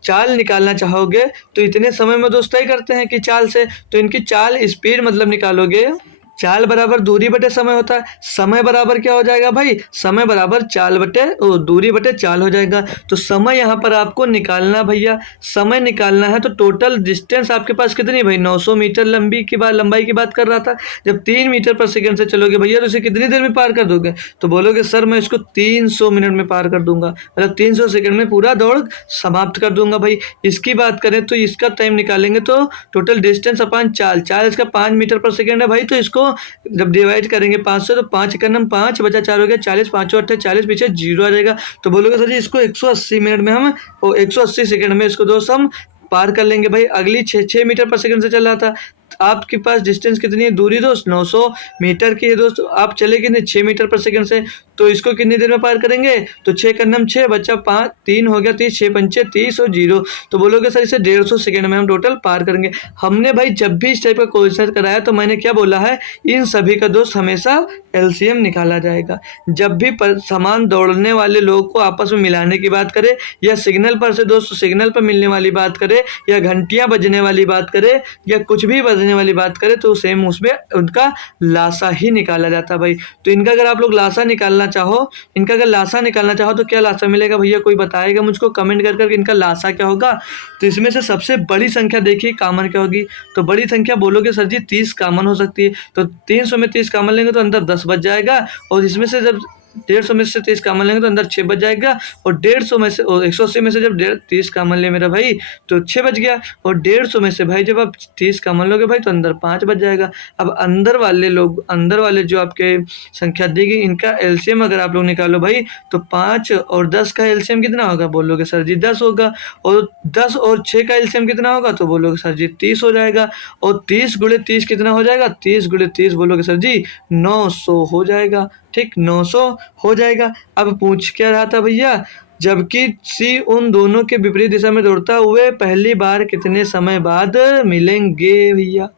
चाल निकालना चाहोगे तो इतने समय में दोस्त तय करते हैं कि चाल से, तो इनकी चाल स्पीड मतलब निकालोगे, चाल बराबर दूरी बटे समय होता है। समय बराबर क्या हो जाएगा भाई, समय बराबर चाल बटे दूरी बटे चाल हो जाएगा। तो समय यहाँ पर आपको निकालना भैया, समय निकालना है तो टोटल डिस्टेंस आपके पास कितनी भाई 900 मीटर लंबाई की बात कर रहा था। जब 3 मीटर पर सेकंड से चलोगे भैया तो इसे कितनी देर में पार कर दोगे, तो बोलोगे सर मैं इसको 300 मिनट में पार कर दूंगा, मतलब 300 सेकंड में पूरा दौड़ समाप्त कर दूंगा। भाई इसकी बात करें तो इसका टाइम निकालेंगे तो टोटल डिस्टेंस अपन चाल इसका 5 मीटर पर सेकंड है भाई, तो इसको जब डिवाइड करेंगे 5 से तो 5 का नम 5 बचा 4 हो गया 40, 5 8 40, पीछे 0 आ जाएगा। तो बोलोगे सर जी इसको 180 मिनट में हम 180 सेकंड में इसको दोस्त हम पार कर लेंगे। भाई अगली 6 मीटर पर सेकंड से चल रहा था, आपके पास डिस्टेंस कितनी है, दूरी दोस्त 900 मीटर की है दोस्त। आप चले कितने 6 मीटर पर सेकंड से, तो इसको कितनी देर में पार करेंगे, तो 6 का नम 6 बच्चा 5 3 हो गया 30, 6 पंचे 30 और 0, तो बोलोगे सर इसे 150 सेकंड में हम टोटल पार करेंगे। हमने भाई जब भी इस टाइप का क्वेश्चन कराया तो मैंने क्या बोला है, इन सभी का दोस्त हमेशा एलसीएम निकाला जाएगा। जब भी समान दौड़ने वाले लोगों को आपस में मिलाने की बात करें या सिग्नल पर से दोस्त सिग्नल पर मिलने वाली बात करें या घंटियां बजने वाली बात करें या कुछ भी बजने वाली बात करें तो सेम उसमें उनका लासा ही निकाला जाता है भाई। तो इनका अगर आप लोग लासा निकालना चाहो, इनका अगर लासा निकालना चाहो तो क्या लासा मिलेगा भैया, कोई बताएगा मुझको कमेंट कर करके इनका लासा क्या होगा। तो इसमें से सबसे बड़ी संख्या देखिए कामन क्या होगी, तो बड़ी संख्या बोलोगे सर जी 30 कामन हो सकती है, तो 300 में 30 कामन लेंगे तो अंदर 10 बच जाएगा और इसमें से जब 150 में से 30 कामन लेंगे तो अंदर 6 बच जाएगा और 150 में से 180 में से जब 30 कामन ले मेरा भाई तो 6 बच गया और 150 में से भाई जब आप 30 कामन लोगे भाई तो अंदर 5 बच जाएगा। अब अंदर वाले जो आपके संख्या दी गई इनका एलसीएम अगर आप लोग निकालो भाई तो 5 और 10 का एलसीएम कितना होगा, बोलोगे सर जी 10 होगा, और 10 और 6 का एलसीएम कितना होगा, तो बोलोगे सर जी 30 हो जाएगा, और 30 गुणे 30 कितना हो जाएगा, 30 गुणे 30 बोलोगे सर जी 900 हो जाएगा। ठीक 900 हो जाएगा। अब पूछ क्या रहा था भैया, जबकि सी उन दोनों के विपरीत दिशा में दौड़ता हुए पहली बार कितने समय बाद मिलेंगे भैया।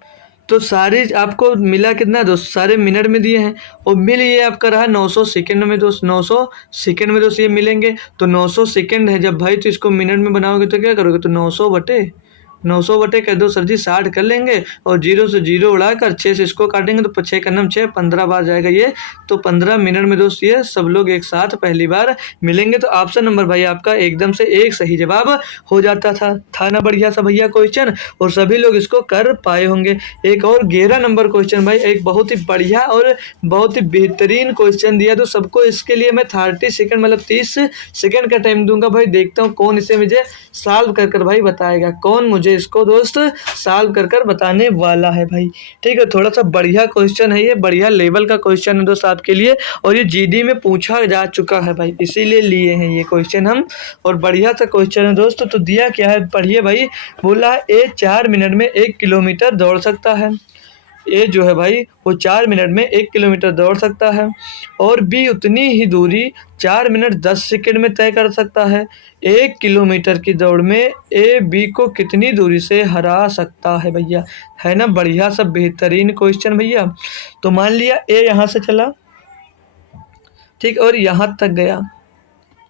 तो सारे आपको मिला कितना दोस्त, सारे मिनट में दिए हैं और मिल ये आपका रहा 900 सेकंड में दोस्त, 900 सेकंड में दोस्त ये मिलेंगे। तो 900 सेकंड है जब भाई, तो इसको मिनट में बनाओगे तो क्या करोगे, तो 900 बटे कह दो सर जी 60 कर लेंगे और 0 से 0 उड़ाकर 6 से इसको काटेंगे तो 6 का नम 6 15 बार जाएगा ये, तो 15 मिनट में दोस्त ये सब लोग एक साथ पहली बार मिलेंगे। तो ऑप्शन नंबर भाई आपका एकदम से एक सही जवाब हो जाता था ना बढ़िया सा भैया क्वेश्चन, और सभी लोग इसको कर पाए होंगे। एक और 11 नंबर क्वेश्चन भाई, एक बहुत ही बढ़िया और बहुत ही बेहतरीन क्वेश्चन दिया, तो सबको इसके लिए मैं 30 सेकंड मतलब 30 सेकंड का टाइम दूंगा भाई। देखता हूँ कौन इसे मुझे सॉल्व कर भाई बताएगा, कौन मुझे इसको दोस्त सॉल्व कर बताने वाला है भाई। ठीक है, थोड़ा सा बढ़िया क्वेश्चन है ये, बढ़िया लेवल का क्वेश्चन है दोस्त आपके लिए, और ये जीडी में पूछा जा चुका है भाई, इसीलिए लिए हैं ये क्वेश्चन हम, और बढ़िया सा क्वेश्चन है दोस्त। तो दिया क्या है पढ़िए भाई, बोला ए 4 मिनट में 1 किलोमीटर दौड़ सकता है, ए जो है भाई वो 4 मिनट में 1 किलोमीटर दौड़ सकता है, और बी उतनी ही दूरी 4 मिनट 10 सेकंड में तय कर सकता है। 1 किलोमीटर की दौड़ में ए बी को कितनी दूरी से हरा सकता है भैया। है ना बढ़िया सा बेहतरीन क्वेश्चन भैया। तो मान लिया ए यहाँ से चला, ठीक, और यहाँ तक गया,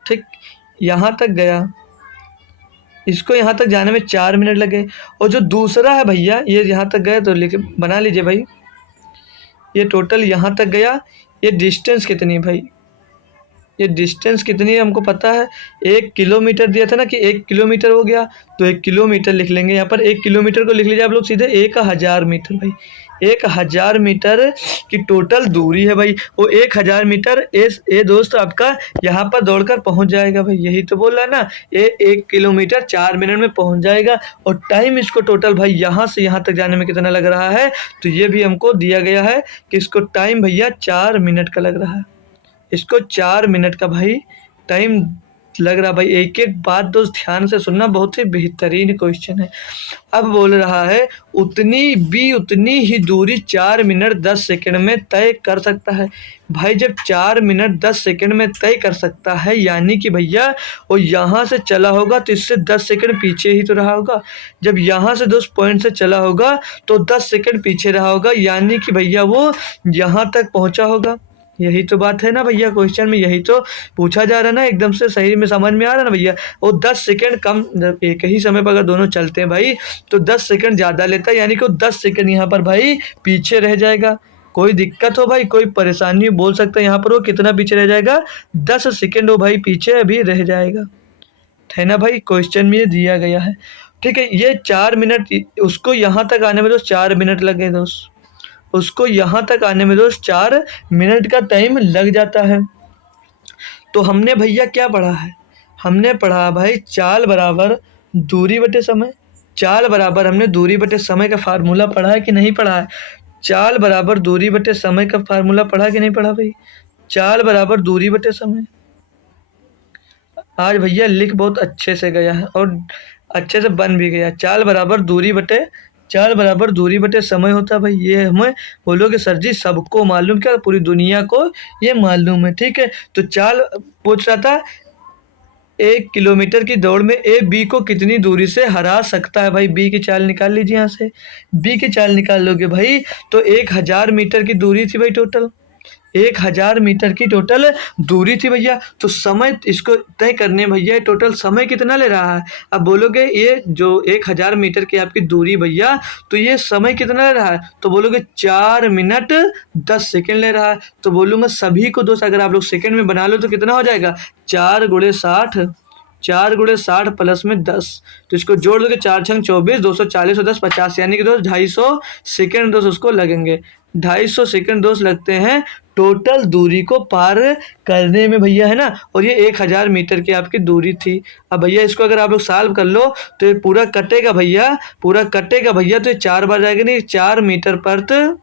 ठीक, यहाँ तक गया, इसको यहाँ तक जाने में 4 मिनट लगे। और जो दूसरा है भैया ये यहाँ तक गए तो लिख बना लीजिए भाई, ये टोटल यहाँ तक गया, ये डिस्टेंस कितनी है भाई, ये डिस्टेंस कितनी है हमको पता है, 1 किलोमीटर दिया था ना कि 1 किलोमीटर हो गया, तो 1 किलोमीटर लिख लेंगे यहाँ पर। 1 किलोमीटर को लिख लीजिए आप लोग सीधे 1000 मीटर भाई, 1000 मीटर की टोटल दूरी है भाई। वो 1000 मीटर ये दोस्त आपका यहाँ पर दौड़कर पहुँच जाएगा भाई, यही तो बोल रहा है ना, ये 1 किलोमीटर 4 मिनट में पहुँच जाएगा। और टाइम इसको टोटल भाई यहाँ से यहाँ तक जाने में कितना लग रहा है, तो ये भी हमको दिया गया है कि इसको टाइम भैया 4 मिनट का लग रहा है, इसको 4 मिनट का भाई टाइम लग रहा। भाई एक एक बात दोस्त ध्यान से सुनना, बहुत ही बेहतरीन क्वेश्चन है। अब बोल रहा है उतनी ही दूरी 4 मिनट 10 सेकंड में तय कर सकता है। भाई जब 4 मिनट 10 सेकंड में तय कर सकता है, यानी कि भैया वो यहाँ से चला होगा तो इससे 10 सेकंड पीछे ही तो रहा होगा। जब यहाँ से दोस्त पॉइंट से चला होगा तो 10 सेकंड पीछे रहा होगा, यानी कि भैया वो यहाँ तक पहुँचा होगा। यही तो बात है ना भैया, क्वेश्चन में यही तो पूछा जा रहा है ना, एकदम से सही में समझ में आ रहा है ना भैया। वो 10 सेकंड कम, एक ही समय पर अगर दोनों चलते हैं भाई तो 10 सेकंड ज़्यादा लेता है, यानी कि वो 10 सेकंड यहाँ पर भाई पीछे रह जाएगा। कोई दिक्कत हो भाई, कोई परेशानी बोल सकता है, यहाँ पर वो कितना पीछे रह जाएगा, 10 सेकंड वो भाई पीछे अभी रह जाएगा, है ना भाई। क्वेश्चन में ये दिया गया है, ठीक है। ये 4 मिनट, उसको यहाँ तक आने में दोस्त 4 मिनट लगे दोस्त, उसको यहाँ तक आने में दोस्त 4 मिनट का टाइम लग जाता है। तो हमने भैया क्या पढ़ा है, हमने पढ़ा भाई चाल बराबर दूरी बटे समय। चाल बराबर हमने दूरी बटे समय का फार्मूला पढ़ा है कि नहीं पढ़ा है, चाल बराबर दूरी बटे समय का फार्मूला पढ़ा कि नहीं पढ़ा भाई, चाल बराबर दूरी बटे समय। आज भैया लिख बहुत अच्छे से गया है और अच्छे से बन भी गया। चाल बराबर दूरी बटे समय होता है भाई, ये हमें बोलोगे सर जी सबको मालूम, क्या पूरी दुनिया को ये मालूम है, ठीक है। तो चाल पूछ रहा था 1 किलोमीटर की दौड़ में ए बी को कितनी दूरी से हरा सकता है। भाई बी की चाल निकाल लीजिए, यहाँ से बी की चाल निकाल लोगे भाई तो 1000 मीटर की दूरी थी भाई, टोटल 1000 मीटर की टोटल दूरी थी भैया। तो समय इसको तय करने भैया टोटल समय कितना ले रहा है। अब बोलोगे ये जो 1000 मीटर की आपकी दूरी भैया, तो ये समय कितना ले रहा है, तो बोलोगे 4 मिनट 10 सेकंड ले रहा है। तो बोलूँगा सभी को दोस्त अगर आप लोग सेकंड में बना लो तो कितना हो जाएगा, 4 गुणे 60, 4 गुणे 60 प्लस में 10, तो इसको जोड़ दोगे 4 छंग 24, 240 और 10 50, यानी कि दोस्त 250 सेकंड दोस्त उसको लगेंगे। 250 सेकंड दोस्त लगते हैं टोटल दूरी को पार करने में भैया, है ना। और ये 1000 मीटर की आपकी दूरी थी। अब भैया इसको अगर आप लोग सॉल्व कर लो तो ये पूरा कटेगा भैया, पूरा कटेगा भैया, तो ये 4 बार जाएगा, नहीं 4 मीटर प्रति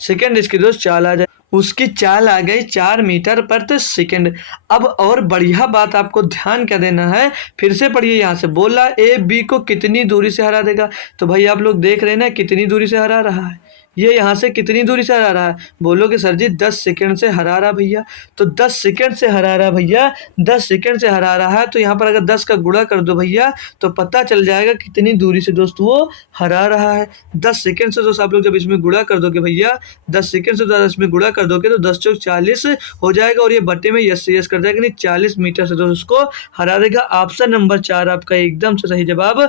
सेकंड इसकी दोस्त चाल आ जाए, उसकी चाल आ गई 4 मीटर प्रति सेकंड। अब और बढ़िया बात आपको ध्यान क्या देना है, फिर से पढ़िए, यहाँ से बोला ए बी को कितनी दूरी से हरा देगा। तो भाई आप लोग देख रहे हैं ना कितनी दूरी से हरा रहा है, ये यहाँ से कितनी दूरी से हरा रहा है, बोलोगे सर जी 10 सेकंड से हरा रहा भैया। तो 10 सेकंड से हरा रहा भैया, 10 सेकंड से हरा रहा है, तो यहाँ पर अगर 10 का गुणा कर दो भैया तो पता चल जाएगा कितनी दूरी से दोस्त वो हरा रहा है। 10 सेकंड से दोस्त आप लोग जब इसमें गुणा कर दोगे भैया, 10 सेकंड से 10 में गुणा कर दोगे तो 10 चौक 40 हो जाएगा, और ये बटे में यस से यस कर जाएगा, नहीं 40 मीटर से दोस्त उसको हरा देगा। ऑप्शन नंबर 4 आपका एकदम से सही जवाब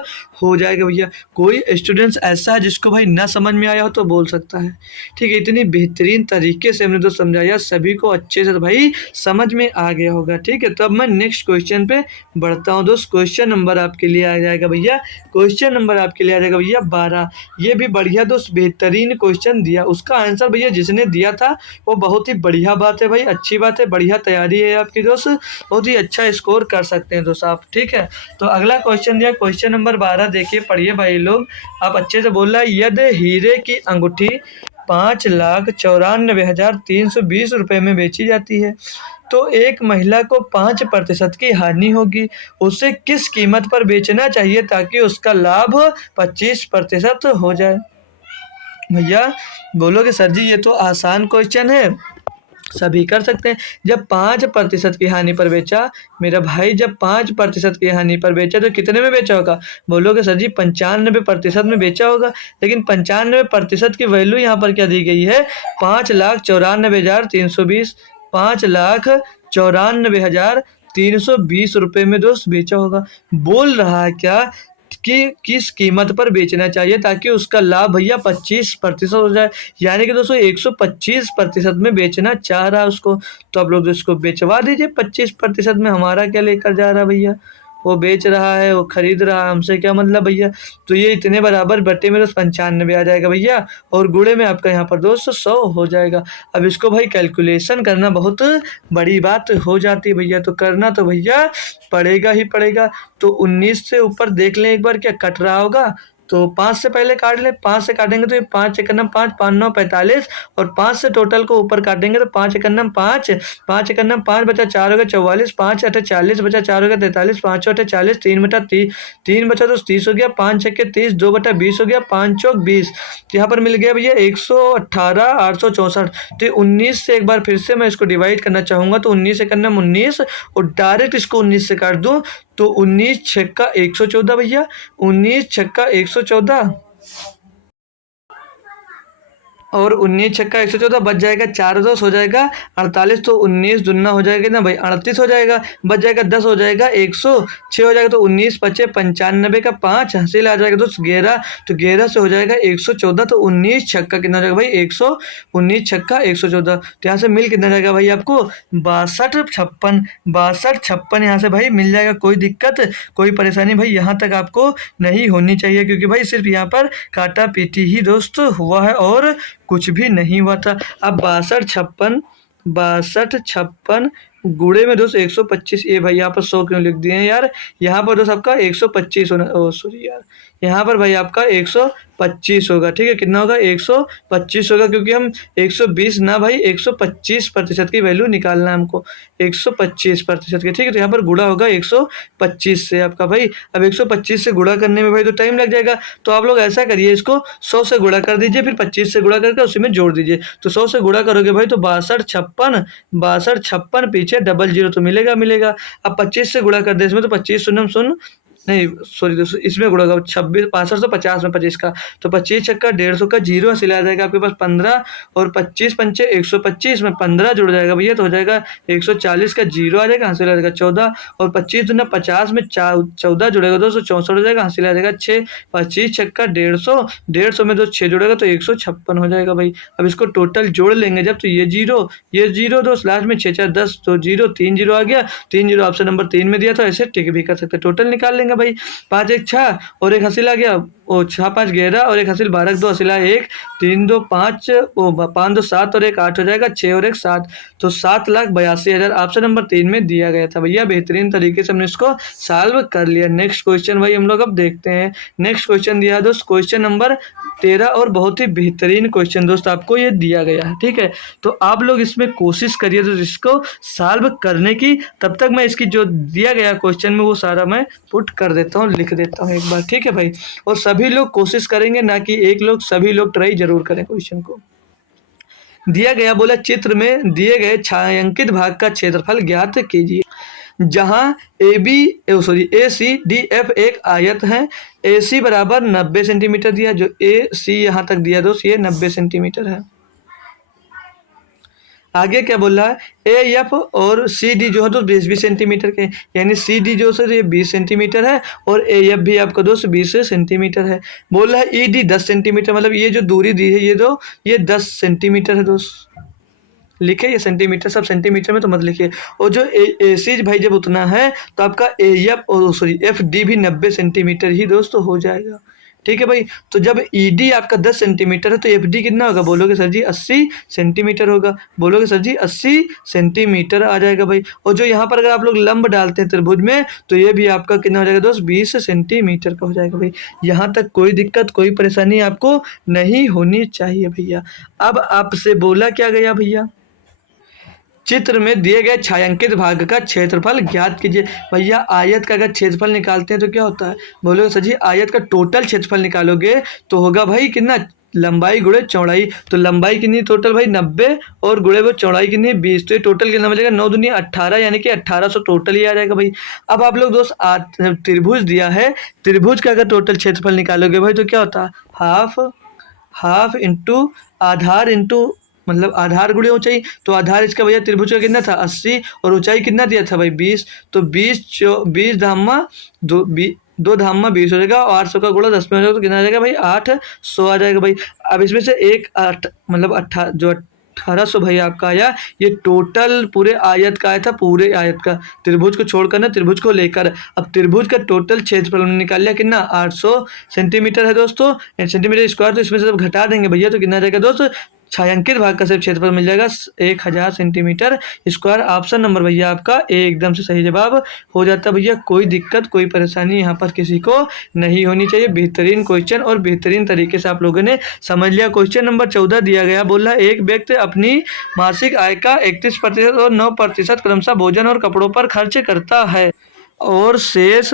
हो जाएगा भैया। कोई स्टूडेंट्स ऐसा है जिसको भाई ना समझ में आया हो तो बोल सकता है, ठीक है। इतनी बेहतरीन तरीके से हमने तो समझाया, सभी को अच्छे से भाई समझ में आ गया होगा, ठीक है। तो अब मैं नेक्स्ट क्वेश्चन पे बढ़ता हूँ दोस्त। क्वेश्चन नंबर आपके लिए आ जाएगा भैया, क्वेश्चन नंबर आपके लिए आ जाएगा भैया 12। ये भी बढ़िया दोस्त बेहतरीन क्वेश्चन दिया, उसका आंसर भैया जिसने दिया था वो बहुत ही बढ़िया बात है भाई, अच्छी बात है, बढ़िया तैयारी है आपकी दोस्त, बहुत ही अच्छा स्कोर कर सकते हैं दोस्त आप, ठीक है। तो अगला क्वेश्चन दिया क्वेश्चन नंबर 12, देखिए पढ़िए भाई लोग, आप अच्छे से बोल रहा है, यदि हीरे की अंगूठी 5,94,320 रुपये में बेची जाती है तो एक महिला को 5% की हानि होगी, उसे किस कीमत पर बेचना चाहिए ताकि उसका लाभ 25% हो जाए। भैया बोलोगे सर जी ये तो आसान क्वेश्चन है, सभी कर सकते हैं। जब 5% की हानि पर बेचा मेरा भाई, जब 5% की हानि पर बेचा तो कितने में बेचा होगा, बोलोगे सर जी 95% में बेचा होगा। लेकिन 95% की वैल्यू यहाँ पर क्या दी गई है, 5,94,320, ₹320 में दोस्त बेचा होगा। बोल रहा है क्या कि किस कीमत पर बेचना चाहिए ताकि उसका लाभ भैया 25% हो जाए, यानी कि दोस्तों 125% में बेचना चाह रहा है उसको। तो आप लोग इसको बेचवा दीजिए 25% में, हमारा क्या लेकर जा रहा है भैया। वो बेच रहा है, वो खरीद रहा है, हमसे क्या मतलब भैया। तो ये इतने बराबर बट्टे में दोस्त 95 आ जाएगा भैया, और गुड़े में आपका यहाँ पर दोस्त 100 हो जाएगा। अब इसको भाई कैलकुलेशन करना बहुत बड़ी बात हो जाती है भैया, तो करना तो भैया पड़ेगा ही पड़ेगा। तो 19 से ऊपर देख लें एक बार क्या कट रहा होगा। तो 5 से पहले काट लें, 5 से काटेंगे तो ये 5 एकन्नम 5, 5 9 45, और 5 से टोटल को ऊपर काटेंगे तो 5 एकन्नम 5, 5 एकन्नम 5 बचा 4 हो गया 44, 5 अठे 40 बचा 4 हो गया 43, 5 अठे 40, 3 बटा 30, 3 बचा तो 30 हो गया, 5 छक्के 30, 2 बटा 20 हो गया, 5 चौक 20। यहाँ पर मिल गया भैया 118 864। तो 19 से एक बार फिर से मैं इसको डिवाइड करना चाहूँगा, तो 19 एकन्नम 19, और डायरेक्ट इसको 19 से काट दूँ तो 19 छक्का 114 भैया, 19 छक्का 114, और 19 छक्का 114 बच जाएगा, 4 10 हो जाएगा 48, तो 19 दुना हो जाएगा ना भाई 38 हो जाएगा, बच जाएगा 10 हो जाएगा 106 हो जाएगा, तो 19 पचे 95 का 5 हासिल आ जाएगा दोस्त 11, तो 11 से हो जाएगा 114, तो 19 छक्का कितना हो जाएगा भाई 19 छक्का 114। तो यहाँ से मिल कितना जाएगा भाई आपको 62 56 यहाँ से भाई मिल जाएगा। कोई दिक्कत कोई परेशानी भाई यहाँ तक आपको नहीं होनी चाहिए, क्योंकि भाई सिर्फ यहाँ पर काटा पीटी ही दोस्त हुआ है और कुछ भी नहीं हुआ था। अब 62 56 गुड़े में दोस्त 125, ये भाई यहाँ पर 100 क्यों लिख दिए हैं यार। यहाँ पर दोस्त आपका 125 होना, ओ सॉरी यार, यहाँ पर भाई आपका 125 होगा। ठीक है, कितना होगा 125 होगा, क्योंकि हम 120 ना भाई 125% की वैल्यू निकालना है हमको, 125% की। ठीक है, तो यहाँ पर गुड़ा होगा 125 से आपका भाई। अब 125 से गुड़ा करने में भाई तो टाइम लग जाएगा, तो आप लोग ऐसा करिए, इसको 100 से गुड़ा कर दीजिए, फिर 25 से गुड़ा करके उसी में जोड़ दीजिए। तो 100 से गुड़ा करोगे भाई तो 62 56 पीछे डबल जीरो तो मिलेगा मिलेगा। अब 25 से गुड़ा कर दे इसमें, तो 25 शून्य शून्य नहीं सॉरी दोस्तों, इसमें गुणा होगा 26 6550 में 25 का, तो 25 छक्का 150 का जीरो हासिल आ जाएगा आपके पास 15, और 25 पंचे 125 में 15 जुड़ जाएगा भैया, तो हो जाएगा 140 का जीरो आ जाएगा, हासिल आ जाएगा 14, और 25 दूना 50 में 14 जुड़ेगा 264 हो जाएगा, हासिल आ जाएगा 6, 25 छक्का 150, 150 में 6 जुड़ेगा तो 156 हो जाएगा भाई। अब इसको टोटल जोड़ लेंगे जब, तो ये जीरो दोस्त लास्ट में 6 4 10, तो जीरो 3 जीरो आ गया, 3 जीरो ऑप्शन नंबर 3 में दिया, तो ऐसे टिक भी कर सकते हैं। टोटल निकाल लेंगे भाई, 5 1 6 और एक हासिल आ गया, ओ 6 5 11 और एक हासिल 12 2 हासिल आया 1 3 2 5, ओ 5 2 7 और एक 8 हो जाएगा, 6 और एक 7, तो 7,82,000 ऑप्शन नंबर 3 में दिया गया था भैया। बेहतरीन तरीके से हमने इसको सॉल्व कर लिया। नेक्स्ट क्वेश्चन भाई हम लोग अब देखते हैं। नेक्स्ट क्वेश्चन दिया है दोस्त क्वेश्चन नंबर 13, और बहुत ही बेहतरीन क्वेश्चन दोस्त आपको ये दिया गया है। ठीक है, तो आप लोग इसमें कोशिश करिए तो इसको सॉल्व करने की। तब तक मैं इसकी जो दिया गया क्वेश्चन में वो सारा मैं पुट कर देता हूँ, लिख देता हूँ एक बार। ठीक है भाई, और सभी लोग कोशिश करेंगे, ना कि एक लोग, सभी लोग ट्राई जरूर करें क्वेश्चन को। दिया गया बोला चित्र में दिए गए छायांकित भाग का क्षेत्रफल ज्ञात कीजिए। जहां ए सी डी एफ एक आयत है, ए सी बराबर 90 सेंटीमीटर दिया, जो ए सी यहाँ तक दिया दोस्त ये 90 सेंटीमीटर है। आगे क्या बोल रहा है, ए एफ और सी डी जो है तो 20 सेंटीमीटर के, यानी सी डी जो है ये 20 सेंटीमीटर है, और ए एफ भी आपका दोस्त 20 सेंटीमीटर है। बोल रहा है ई डी 10 सेंटीमीटर, मतलब ये जो दूरी दी है ये 10 सेंटीमीटर है दोस्त। लिखे ये सेंटीमीटर, सब सेंटीमीटर में तो मत लिखिए। और जो ए सी भाई जब उतना है तो आपका ए एफ और सॉरी एफ डी भी 90 सेंटीमीटर ही दोस्त हो जाएगा। ठीक है भाई, तो जब ई डी आपका 10 सेंटीमीटर है तो एफ डी कितना होगा, बोलोगे सर जी 80 सेंटीमीटर होगा, बोलोगे सर जी 80 सेंटीमीटर आ जाएगा भाई। और जो यहाँ पर अगर आप लोग लंब डालते हैं त्रिभुज में, तो ये भी आपका कितना हो जाएगा दोस्त 20 सेंटीमीटर का हो जाएगा भाई। यहाँ तक कोई दिक्कत कोई परेशानी आपको नहीं होनी चाहिए भैया। अब आपसे बोला क्या गया भैया, चित्र में दिए गए छायांकित भाग का क्षेत्रफल ज्ञात कीजिए। भैया आयत का अगर क्षेत्रफल निकालते हैं तो क्या होता है, बोलोगे सर जी आयत का टोटल क्षेत्रफल निकालोगे तो होगा भाई कितना, लंबाई गुणे चौड़ाई, तो लंबाई कितनी टोटल भाई 90, और गुणे वो चौड़ाई कितनी 20, तो ये टोटल कितना बचेगा 9 दूनी 18, यानी कि 1800 टोटल ही आ जाएगा भाई। अब आप लोग दोस्त त्रिभुज दिया है, त्रिभुज का अगर टोटल क्षेत्रफल निकालोगे भाई तो क्या होता है, हाफ इंटू आधार इंटू मतलब आधार गुणे ऊंचाई, तो आधार इसका भैया त्रिभुज का कितना था 80 और ऊंचाई कितना दिया था भाई 20, तो 20 धामा दो 20 हो जाएगा और 800 का गुणा 10 में हो जाएगा तो कितना आ जाएगा भाई 800 आ जाएगा भाई। अब इसमें से एक आठ मतलब 1800 भाई आपका आया, ये टोटल पूरे आयत का आया था, पूरे आयत का, त्रिभुज को छोड़कर ना, त्रिभुज को लेकर। अब त्रिभुज का टोटल क्षेत्रफल हमने निकाल लिया कितना 800 सेंटीमीटर है दोस्तों, सेंटीमीटर स्क्वायर, तो इसमें से जब घटा देंगे भैया तो कितना आ जाएगा दोस्तों, छायांकित भाग का सिर्फ क्षेत्रफल मिल जाएगा 1000 सेंटीमीटर स्क्वायर। ऑप्शन नंबर भैया आपका एकदम से सही जवाब हो जाता है भैया। कोई दिक्कत कोई परेशानी यहाँ पर किसी को नहीं होनी चाहिए। बेहतरीन क्वेश्चन और बेहतरीन तरीके से आप लोगों ने समझ लिया। क्वेश्चन नंबर 14 दिया गया, बोला एक व्यक्ति अपनी मासिक आय का 31% और 9% क्रमशः भोजन और कपड़ों पर खर्च करता है और शेष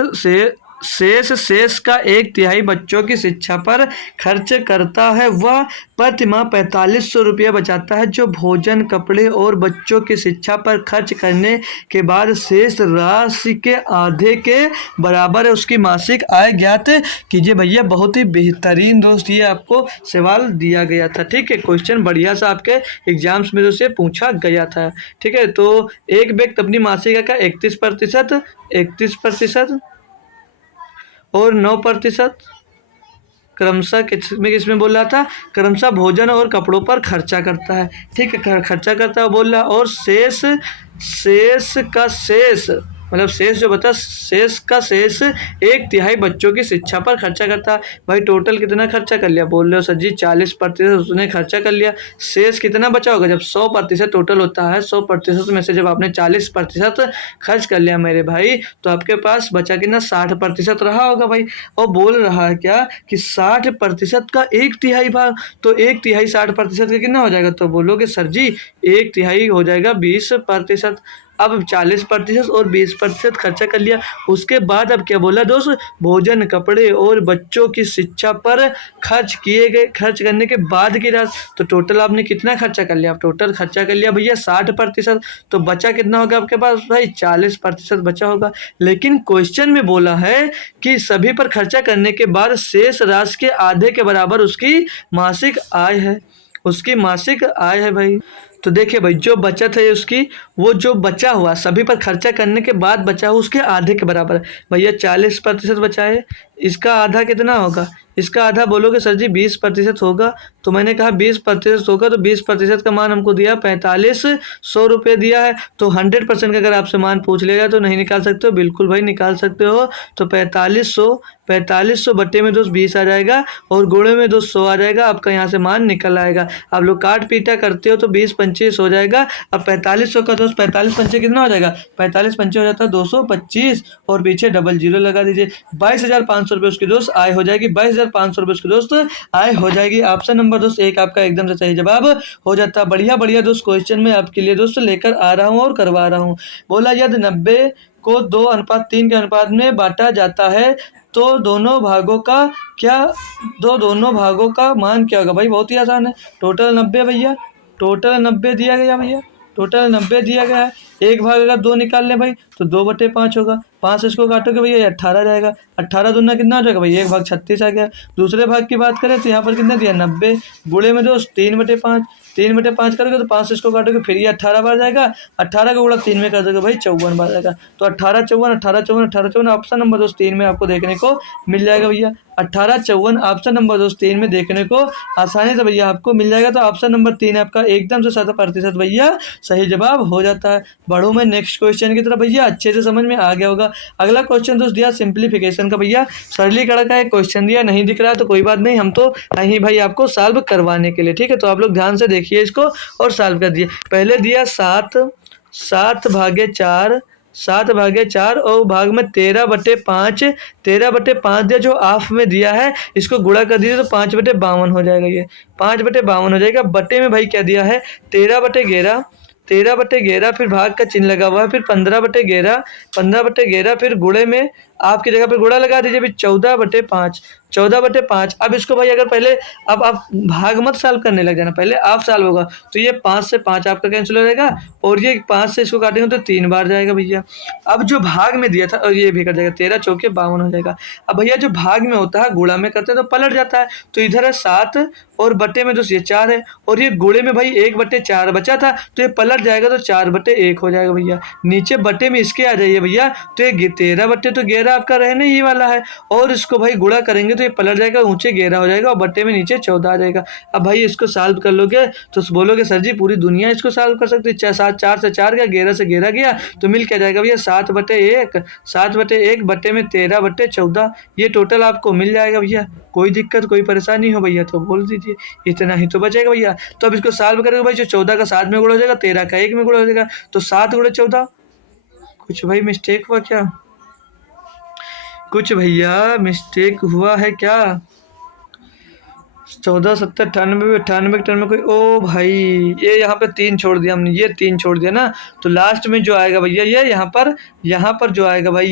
का 1/3 बच्चों की शिक्षा पर खर्च करता है। वह प्रति माह 4500 रुपया बचाता है, जो भोजन, कपड़े और बच्चों की शिक्षा पर खर्च करने के बाद शेष राशि के आधे के बराबर है। उसकी मासिक आय ज्ञात कीजिए भैया। बहुत ही बेहतरीन दोस्त ये आपको सवाल दिया गया था, ठीक है। क्वेश्चन बढ़िया सा आपके एग्जाम्स में से पूछा गया था, ठीक है। तो एक व्यक्ति अपनी मासिक आय का 31% और 9% क्रमशः किसमें बोल रहा था, क्रमशः भोजन और कपड़ों पर खर्चा करता है, ठीक है, खर्चा करता है बोल रहा। और शेष का शेष मतलब शेष जो बता, शेष का शेष 1/3 बच्चों की शिक्षा पर खर्चा करता है। भाई टोटल कितना खर्चा कर लिया बोल रहे हो सर जी, 40% उसने खर्चा कर लिया। शेष कितना बचा होगा, जब 100% टोटल होता है, 100% में से जब आपने 40% खर्च कर लिया मेरे भाई, तो आपके पास बचा कितना 60% रहा होगा भाई। और बोल रहा है क्या कि 60% का 1/3 भाग, तो 1/3 60% का कितना हो जाएगा, तो बोलोगे सर जी 1/3 हो जाएगा 20%। अब 40% और 20% खर्चा कर लिया, उसके बाद अब क्या बोला दोस्त, भोजन, कपड़े और बच्चों की शिक्षा पर खर्च करने के बाद की राशि, तो टोटल आपने कितना खर्चा कर लिया, आप टोटल खर्चा कर लिया भैया 60%, तो बचा कितना होगा आपके पास भाई 40% बचा होगा। लेकिन क्वेश्चन में बोला है कि सभी पर खर्चा करने के बाद शेष राशि के आधे के बराबर उसकी मासिक आय है, उसकी मासिक आय है भाई। तो देखिए भाई जो बचत है उसकी, वो जो बचा हुआ सभी पर खर्चा करने के बाद बचा हुआ उसके आधे के बराबर भैया 40% बचा है, इसका आधा कितना होगा, इसका आधा बोलोगे सर जी 20% होगा। तो मैंने कहा 20% होगा, तो 20% का मान हमको दिया 4500 रुपये दिया है। तो 100% का अगर आपसे मान पूछ लेगा तो नहीं निकाल सकते हो, बिल्कुल भाई निकाल सकते हो। तो 4500 बट्टे में दोस्त 20 आ जाएगा और गुणे में दोस्त 100 आ जाएगा, आपका यहाँ से मान निकल आएगा। आप लोग काट पीटा करते हो तो 20-25 हो जाएगा। अब 4500 का दोस्त 45×5 कितना हो जाएगा, 45×5 हो जाता है 225 और पीछे डबल जीरो लगा दीजिए। 22,500 रुपये उसकी दोस्त आय हो जाएगी, 22,500 रुपये उसकी दोस्त आय हो जाएगी। ऑप्शन नंबर दोस्त एक आपका एकदम से सही जवाब हो जाता है। बढ़िया दोस्त क्वेश्चन में आपके लिए दोस्त लेकर आ रहा हूँ और करवा रहा हूँ। बोला यदि 90 को 2:3 के अनुपात में बांटा जाता है तो दोनों भागों का मान क्या होगा भाई, बहुत ही आसान है। टोटल 90 भैया, टोटल 90 दिया गया भैया, टोटल 90 दिया गया है। एक भाग अगर 2 निकाल लें भाई तो 2/5 होगा, 5 इसको काटोगे भैया 18 जाएगा, 18 दूना कितना हो जाएगा भाई 1 भाग 36 आ गया। दूसरे भाग की बात करें तो यहाँ पर कितना दिया 90 गुणे में दोस्त 3/5, 3/5 करोगे तो 5 इसको काटोगे फिर ये 18 बार जाएगा, 18 का गुणा 3 में कर दोगे भाई 54 बार जाएगा। तो 18×54 ऑप्शन नंबर दोस्त 3 में आपको देखने को मिल जाएगा भैया। 18×54 ऑप्शन नंबर दोस्त 3 में देखने को आसानी से भैया आपको मिल जाएगा। तो ऑप्शन नंबर 3 आपका एकदम से 100% भैया सही जवाब हो जाता है। बढ़ो मैं नेक्स्ट क्वेश्चन की तरफ भैया, अच्छे से समझ में आ गया होगा। अगला क्वेश्चन दोस्त दिया सिंप्लीफिकेशन का भैया, सरलीकरण का एक क्वेश्चन दिया, नहीं दिख रहा है तो कोई बात नहीं, हम तो नहीं भाई आपको सॉल्व करवाने के लिए, ठीक है। तो आप लोग ध्यान से देखिए इसको और सॉल्व कर दिए। पहले दिया 7/4 और भाग में 13/5 दिया, जो हाफ में दिया है इसको गुणा कर दीजिए तो 5/52 हो जाएगा, ये 5/52 हो जाएगा। बटे में भाई क्या दिया है 13/11 फिर भाग का चिन्ह लगा हुआ है, फिर 15/11 फिर गुणे में आपकी जगह पे गुणा लगा दीजिए भाई 14/5, 14/5। अब इसको भाई अगर पहले, अब आप भाग मत सॉल्व करने लग जाना, पहले आप सॉल्व होगा। तो ये 5 से 5 आपका कैंसिल हो जाएगा और ये 5 से इसको काटेंगे तो 3 बार जाएगा भैया। अब जो भाग में दिया था और ये भी कट जाएगा, 13 चौके 52 हो जाएगा। अब भैया जो भाग में होता है गुणा में करते हैं तो पलट जाता है। तो इधर है 7 और बट्टे में दोस्त ये 4 है, और ये गुणे में भाई 1/4 बचा था तो ये पलट जाएगा तो 4/1 हो जाएगा भैया। नीचे बट्टे में इसके आ जाइए भैया, तो ये 13/11 आपका रहने ही वाला है, और इसको भाई गुणा करेंगे तो ये पलट जाएगा, ऊंचे 11 हो जाएगा और बट्टे में नीचे 14 आ जाएगा। अब भाई इसको सॉल्व कर लोगे तो बोलोगे सर जी पूरी दुनिया इसको सॉल्व कर सकती है। 4 से 4 गया, 11 से 11 गया, तो मिल क्या जाएगा भैया 7/1, 7/1 बट्टे में 13/14, ये टोटल आपको मिल जाएगा भैया। कोई दिक्कत कोई परेशानी हो भैया तो बोल दीजिए, इतना ही तो बचेगा भैया। तो अब इसको सॉल्व करेंगे भाई, जो 14 का 7 में गुणा हो जाएगा, 13 का 1 में गुणा हो जाएगा, तो 7 गुणे 14। कुछ भाई मिस्टेक हुआ क्या? कुछ भैया मिस्टेक हुआ है क्या? 14 70 98 98 98 कोई, ओ भाई ये यहाँ पे 3 छोड़ दिया हमने, ये 3 छोड़ दिया ना, तो लास्ट में जो आएगा भैया ये यहाँ पर जो आएगा भाई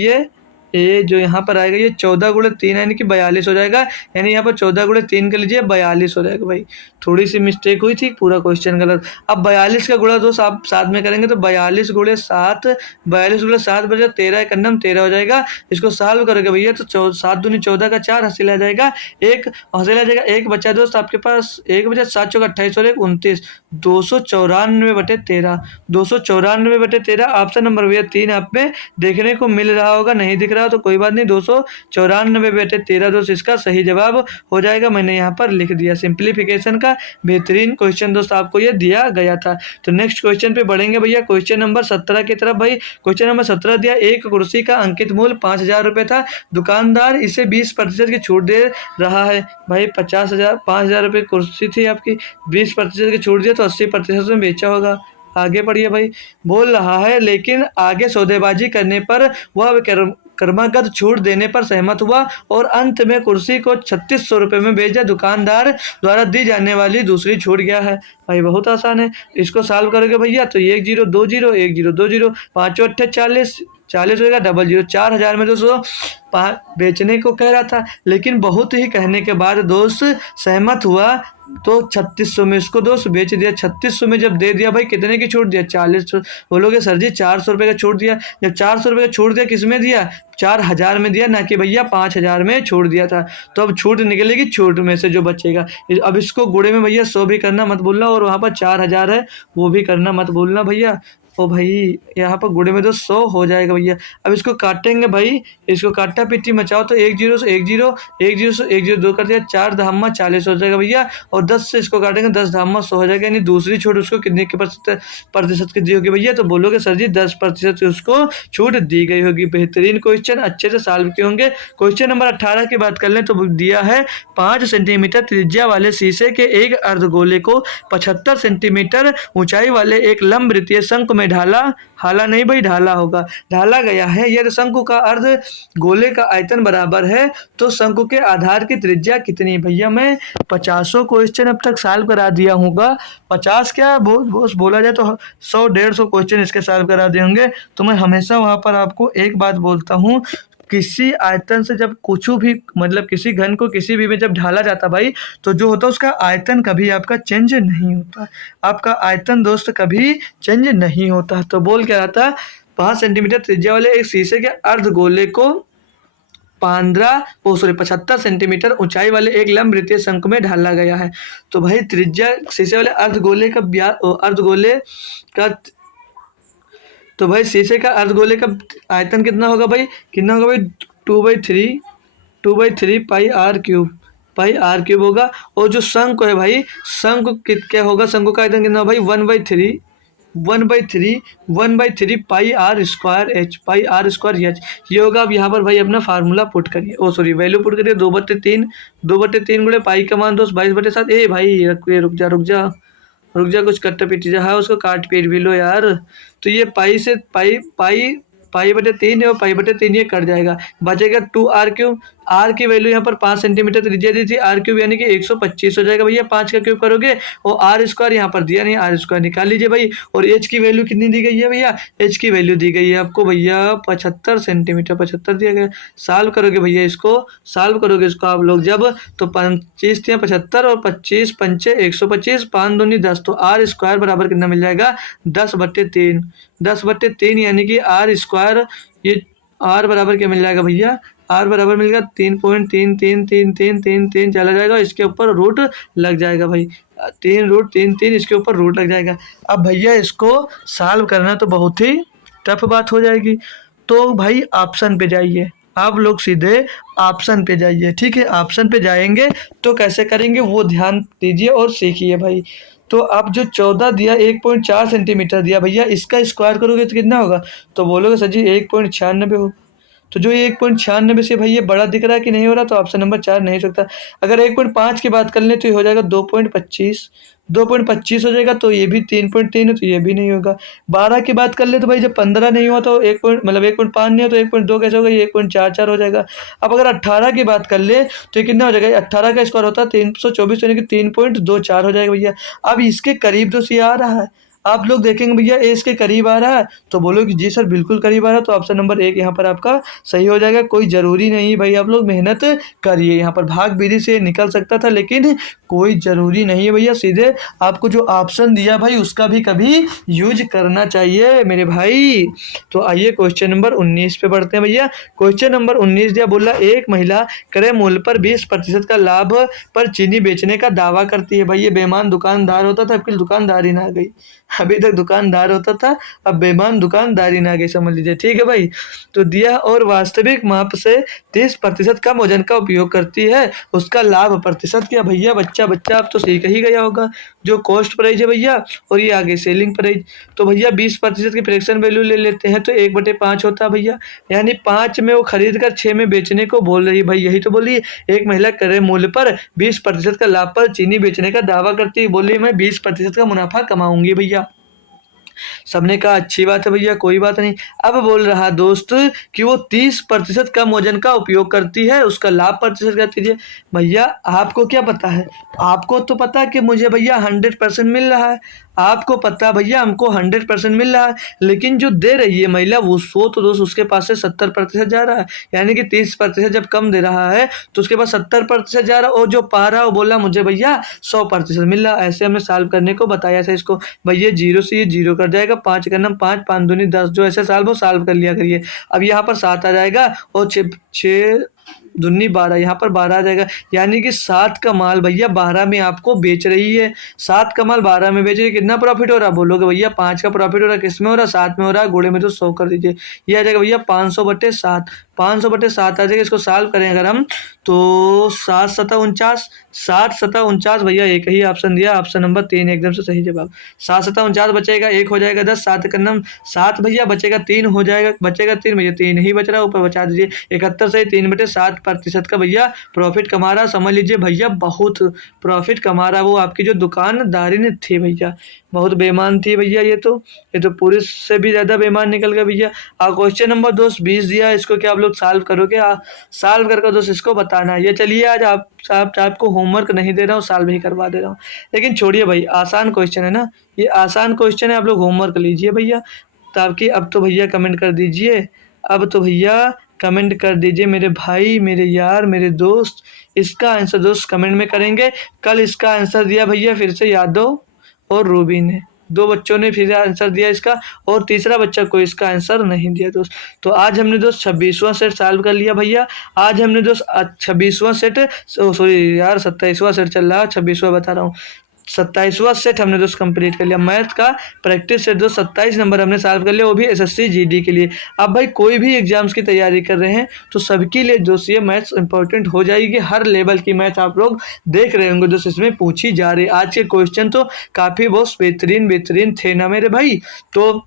ये जो यहाँ पर आएगा ये 14 × 3 यानी कि 42 हो जाएगा। यानी यहाँ पर 14 × 3 कर लीजिए 42 हो जाएगा भाई। थोड़ी सी मिस्टेक हुई थी, पूरा क्वेश्चन गलत। अब 42 का गुणा दोस्त आप साथ में करेंगे तो 42 × 7, 42 × 7 बजे 13 एक अन्नम 13 हो जाएगा। इसको सॉल्व करोगे भैया तो 7 दूनी 14 का 4 हासिल आ जाएगा, एक हासिल आ जाएगा, एक बचा दोस्त आपके पास, एक बचा 7 चौका 28 और 1 29, 294/13, 294/13 ऑप्शन नंबर भैया 3 आप में देखने को मिल रहा होगा। नहीं दिख रहा तो कोई बात नहीं, 294/13 दोस्त इसका सही जवाब हो जाएगा। मैंने यहाँ पर लिख दिया। सिंप्लीफिकेशन का बेहतरीन क्वेश्चन दोस्त आपको ये दिया गया था। तो नेक्स्ट क्वेश्चन पे बढ़ेंगे भैया, क्वेश्चन नंबर 17 की तरफ। भाई क्वेश्चन नंबर 17 दिया, एक कुर्सी का अंकित मूल्य 5,000 रुपये था, दुकानदार इसे 20% की छूट दे रहा है। भाई 5,000 रुपये कुर्सी थी आपकी, 20% की छूट दिया तो 80% में बेचा होगा। आगे बढ़िए भाई, बोल रहा है लेकिन आगे सौदेबाजी करने पर वह क्रमागत छूट देने पर सहमत हुआ और अंत में कुर्सी को 3600 रुपये में बेचा। दुकानदार द्वारा दी जाने वाली दूसरी छूट क्या है? भाई बहुत आसान है, इसको सॉल्व करोगे भैया तो 1 0 2 0 1 0 2 0, 5 8 40, 40 होगा, डबल 0, 4,000 में दोस्तों बेचने को कह रहा था, लेकिन बहुत ही कहने के बाद दोस्त सहमत हुआ तो 3600 में इसको दोस्त बेच दिया। 3600 में जब दे दिया भाई कितने की छूट दिया? 40। बोलोगे सर जी 400 रुपये का छूट दिया, जब 400 रुपये का छूट दिया किस में दिया? 4,000 में दिया, ना कि भैया 5,000 में छोड़ दिया था। तो अब छूट निकलेगी छूट में से जो बचेगा। अब इसको गुणे में भैया 100 भी करना मत भूलना, और वहाँ पर 4,000 है वो भी करना मत भूलना भैया। ओ भाई यहाँ पर गुणे में तो 100 हो जाएगा भैया। अब इसको काटेंगे भाई, इसको काटा पिट्टी मचाओ तो 1 0 से 1 0, 1 0 से 1 0 2 कर दिया, 4 धामा 40 हो जाएगा भैया, और 10 से इसको काटेंगे 10 धामा 100 हो जाएगा। यानी दूसरी छूट उसको कितने के प्रतिशत की दी होगी भैया? तो बोलोगे सर जी 10% उसको छूट दी गई होगी। बेहतरीन क्वेश्चन, अच्छे से सॉल्व किए होंगे। क्वेश्चन नंबर 18 की बात कर लें तो दिया है 5 सेंटीमीटर त्रिज्या वाले शीशे के एक अर्धगोले को 75 सेंटीमीटर ऊंचाई वाले एक लंबवृत्तीय शंकु में हाला नहीं भाई ढाला होगा, ढाला गया है। यदि शंकु का अर्ध गोले का आयतन बराबर है तो शंकु के आधार की त्रिज्या कितनी? भैया मैं 50 क्वेश्चन अब तक सॉल्व करा दिया होगा। 50 क्या बहुत बोला जाए तो 100-150 क्वेश्चन इसके सॉल्व करा दिए होंगे। तो मैं हमेशा वहां पर आपको एक बात बोलता हूँ, किसी आयतन से जब कुछ भी मतलब किसी घन को किसी भी में जब ढाला जाता भाई, तो जो होता है उसका आयतन कभी आपका चेंज नहीं होता। आपका आयतन दोस्त कभी चेंज नहीं होता। तो बोल क्या रहा था, 5 सेंटीमीटर त्रिज्या वाले एक शीशे के अर्धगोले को 75 सेंटीमीटर ऊंचाई वाले एक लंबवृत्तीय शंकु में ढाला गया है। तो भाई त्रिज्या शीशे वाले अर्धगोले का तो भाई शीशे का अर्धगोले का आयतन कितना होगा भाई? कितना होगा भाई? 2/3 pi r cube, pi r cube होगा। और जो शंकु है भाई, शंकु क्या होगा? शंकु का आयतन कितना भाई? 1/3 pi r square h, pi r square h ये होगा। अब यहाँ पर भाई अपना फार्मूला पुट करिए, वैल्यू पुट करिए। 2/3 गुणे पाई का मान दोस्त 22/7। ए भाई रुक जा कुछ कट्टा पीटी जा, हाँ उसको काट पीट भी लो यार। तो ये पाई से पाई पाई/3 है और पाई/3 ये कट जाएगा, बचेगा 2r³। आर की वैल्यू यहाँ पर 5 सेंटीमीटर त्रिज्या दी थी, r³ यानी कि 125 हो जाएगा भैया। 5 का क्यूब करोगे और r² यहाँ पर दिया नहीं, r² निकाल लीजिए भाई। और h की वैल्यू कितनी दी गई है भैया? h की वैल्यू दी गई है आपको भैया 75 सेंटीमीटर, 75 दिया गया। सॉल्व करोगे भैया इसको, सॉल्व करोगे इसको आप लोग जब, तो 25 × 75 और 25 पंचे 125, 5 दूनी 10, तो r² बराबर कितना मिल जाएगा? 10/3। 10/3 यानी कि r², ये r बराबर क्या मिल जाएगा भैया? r बराबर मिलेगा 3.333333 चला जाएगा, इसके ऊपर रूट लग जाएगा भाई। 3√33 इसके ऊपर रूट लग जाएगा। अब भैया इसको सॉल्व करना तो बहुत ही टफ बात हो जाएगी। तो भाई ऑप्शन पे जाइए, आप लोग सीधे ऑप्शन पे जाइए, ठीक है। ऑप्शन पे जाएंगे तो कैसे करेंगे वो ध्यान दीजिए और सीखिए भाई। तो अब जो 14 दिया, 1.4 सेंटीमीटर दिया भैया, इसका स्क्वायर करोगे तो कितना होगा? तो बोलोगे सर जी 1.96 होगा। तो जो ये 1.96 से भाई ये बड़ा दिख रहा है कि नहीं हो रहा, तो ऑप्शन नंबर 4 नहीं हो सकता। अगर 1.5 की बात कर लें तो ये हो जाएगा 2.25, 2.25 हो जाएगा, तो ये भी 3.3 है, तो ये भी नहीं होगा। 12 की बात कर ले तो भाई जब 15 नहीं हुआ तो 1.5 नहीं हो तो 1.2 कैसे होगा? ये 1.44 हो जाएगा। अब अगर 18 की बात कर ले तो ये कितना हो जाएगा? 18 का स्क्वायर होता है 324, यानी कि 3.24 हो जाएगा भैया। अब इसके करीब तो ये आ रहा है, आप लोग देखेंगे भैया ए इसके करीब आ रहा है, तो बोलोगे जी सर बिल्कुल करीब आ रहा है, तो ऑप्शन नंबर 1 यहाँ पर आपका सही हो जाएगा। कोई ज़रूरी नहीं भाई, आप लोग मेहनत करिए। यहाँ पर भाग विधि से निकल सकता था, लेकिन कोई ज़रूरी नहीं है भैया। सीधे आपको जो ऑप्शन दिया भाई उसका भी कभी यूज करना चाहिए मेरे भाई। तो आइए क्वेश्चन नंबर 19 पे बढ़ते हैं भैया। क्वेश्चन नंबर 19 दिया, बोला एक महिला क्रय मूल्य पर 20% का लाभ पर चीनी बेचने का दावा करती है। भाई ये बेईमान दुकानदार होता था, अब दुकानदारी ना आ गई। अभी तक दुकानदार होता था, अब बेईमान दुकानदारी ना गई, समझ लीजिए, ठीक है भाई। तो दिया और वास्तविक माप से 30% कम वजन का उपयोग करती है, उसका लाभ प्रतिशत क्या? भैया बच्चा आप तो सीख ही गया होगा, जो कॉस्ट प्राइस है भैया और ये आगे सेलिंग प्राइस। तो भैया 20% की फ्रैक्शन वैल्यू ले लेते हैं तो 1/5 होता है भैया, यानी 5 में वो खरीद कर 6 में बेचने को बोल रही है भाई। यही तो बोली, एक महिला क्रय मूल्य पर 20% का लाभ पर चीनी बेचने का दावा करती है, बोली मैं 20% का मुनाफा कमाऊंगी भैया। सबने कहा अच्छी बात है भैया, कोई बात नहीं। अब बोल रहा दोस्त कि वो 30% कम वजन का उपयोग करती है, उसका लाभ प्रतिशत क्या दीजिए। भैया आपको क्या पता है? आपको तो पता कि मुझे भैया 100% मिल रहा है, आपको पता भैया हमको 100% मिल रहा है, लेकिन जो दे रही है महिला वो तो दोस्त उसके पास से 70% जा रहा है, यानी कि 30% जब कम दे रहा है तो उसके पास 70% जा रहा है, और जो पा रहा है वो बोला मुझे भैया 100% मिल रहा है। ऐसे हमने सॉल्व करने को बताया था इसको। भैया 0 से ये 0 कर जाएगा, 5 का नाम 5, 5 दूनी 10, जो ऐसे सॉल्व कर लिया करिए। अब यहाँ पर 7 आ जाएगा और 6 दूनी 12, यहाँ पर 12 आ जाएगा, यानी कि 7 का माल भैया 12 में आपको बेच रही है। 7 का माल 12 में बेच रही है, कितना प्रॉफिट हो रहा है? बोलोगे भैया 5 का प्रॉफिट हो रहा है, किस में हो रहा है? 7 में हो रहा है, गुणे में तो 100 कर दीजिए, ये आ जाएगा भैया 500/7। 500/7 आ जाएगा। इसको सॉल्व करें अगर हम तो 7 सता 49, 7 सता 49 भैया एक ही ऑप्शन दिया, ऑप्शन नंबर 3 एकदम से सही जवाब। 7 सता 49 बचेगा, 1 हो जाएगा 10, 7 का नाम 7 भैया बचेगा 3 हो जाएगा, बचेगा 3 भैया, 3 ही बच रहा है, ऊपर बचा दीजिए 71 से 3/7% का भैया प्रॉफिट कमा रहा। समझ लीजिए भैया बहुत प्रॉफिट कमा रहा, वो आपकी जो दुकानदारी ने थी भैया बहुत बेईमान थी भैया। ये तो पुलिस से भी ज़्यादा बेईमान निकल गया भैया। क्वेश्चन नंबर दोस्त 20 दिया, इसको क्या आप लोग सॉल्व करोगे? सॉल्व करके दोस्त इसको बताना है। ये चलिए आज आपको होमवर्क नहीं दे रहा हूँ, सॉल्व ही करवा दे रहा हूँ, लेकिन छोड़िए भाई, आसान क्वेश्चन है ना, ये आसान क्वेश्चन है, आप लोग होमवर्क लीजिए भैया। ताकि अब तो भैया कमेंट कर दीजिए, अब तो भैया कमेंट कर दीजिए मेरे भाई, मेरे यार, मेरे दोस्त। इसका आंसर दोस्त कमेंट में करेंगे। कल इसका आंसर दिया भैया फिर से यादव और रूबी ने, 2 बच्चों ने फिर आंसर दिया इसका, और तीसरा बच्चा कोई इसका आंसर नहीं दिया दोस्त। तो आज हमने दोस्त 26वां सेट सॉल्व कर लिया भैया। आज हमने दोस्त 26वां सेट, सॉरी यार 27वां सेट चल रहा है, 26वां बता रहा हूँ, 27वां सेट हमने दोस्त कंप्लीट कर लिया। मैथ का प्रैक्टिस सेट दोस्त 27 नंबर हमने सॉल्व कर लिया, वो भी एसएससी जीडी के लिए। अब भाई कोई भी एग्जाम्स की तैयारी कर रहे हैं तो सबके लिए दोस्त ये मैथ्स इंपॉर्टेंट हो जाएगी। हर लेवल की मैथ आप लोग देख रहे होंगे दोस्त, इसमें पूछी जा रही। आज के क्वेश्चन तो काफ़ी बहुत बेहतरीन थे ना मेरे भाई। तो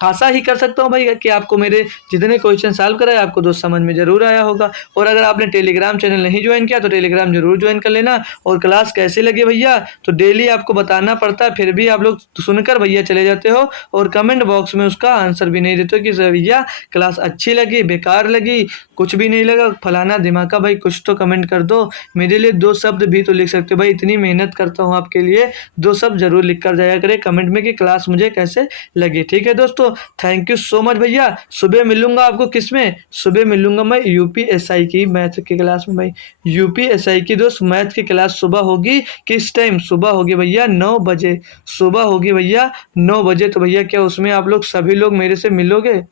आशा ही कर सकता हूँ भाई कि आपको मेरे जितने क्वेश्चन सॉल्व कराए आपको दोस्त समझ में ज़रूर आया होगा। और अगर आपने टेलीग्राम चैनल नहीं ज्वाइन किया तो टेलीग्राम ज़रूर ज्वाइन कर लेना। और क्लास कैसी लगी भैया तो डेली आपको बताना पड़ता है, फिर भी आप लोग सुनकर भैया चले जाते हो और कमेंट बॉक्स में उसका आंसर भी नहीं देते हो कि सर भैया क्लास अच्छी लगी, बेकार लगी, कुछ भी नहीं लगा, फलाना दिमाका। भाई कुछ तो कमेंट कर दो, मेरे लिए 2 शब्द भी तो लिख सकते हो भाई, इतनी मेहनत करता हूँ आपके लिए, 2 शब्द ज़रूर लिख कर जाया करें कमेंट में कि क्लास मुझे कैसे लगी। ठीक है दोस्तों, थैंक यू सो मच भैया। सुबह मिलूंगा आपको किस में, सुबह मिलूंगा मैं यूपीएसआई की मैथ की क्लास में भाई। यूपीएसआई की दोस्त मैथ की क्लास सुबह होगी, किस टाइम, सुबह होगी भैया 9 बजे, सुबह होगी भैया 9 बजे। तो भैया क्या उसमें आप लोग सभी लोग मेरे से मिलोगे,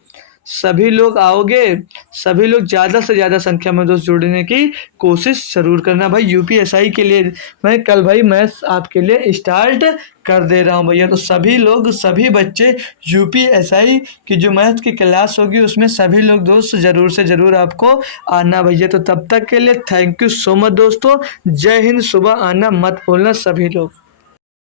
सभी लोग आओगे, सभी लोग ज़्यादा से ज़्यादा संख्या में दोस्त जुड़ने की कोशिश ज़रूर करना भाई। यूपीएसआई के लिए मैं कल भाई मैथ्स आपके लिए स्टार्ट कर दे रहा हूँ भैया। तो सभी लोग, सभी बच्चे यूपीएसआई की जो मैथ की क्लास होगी उसमें सभी लोग दोस्त ज़रूर से ज़रूर आपको आना भैया। तो तब तक के लिए थैंक यू सो मच दोस्तों, जय हिंद। सुबह आना मत भूलना सभी लोग।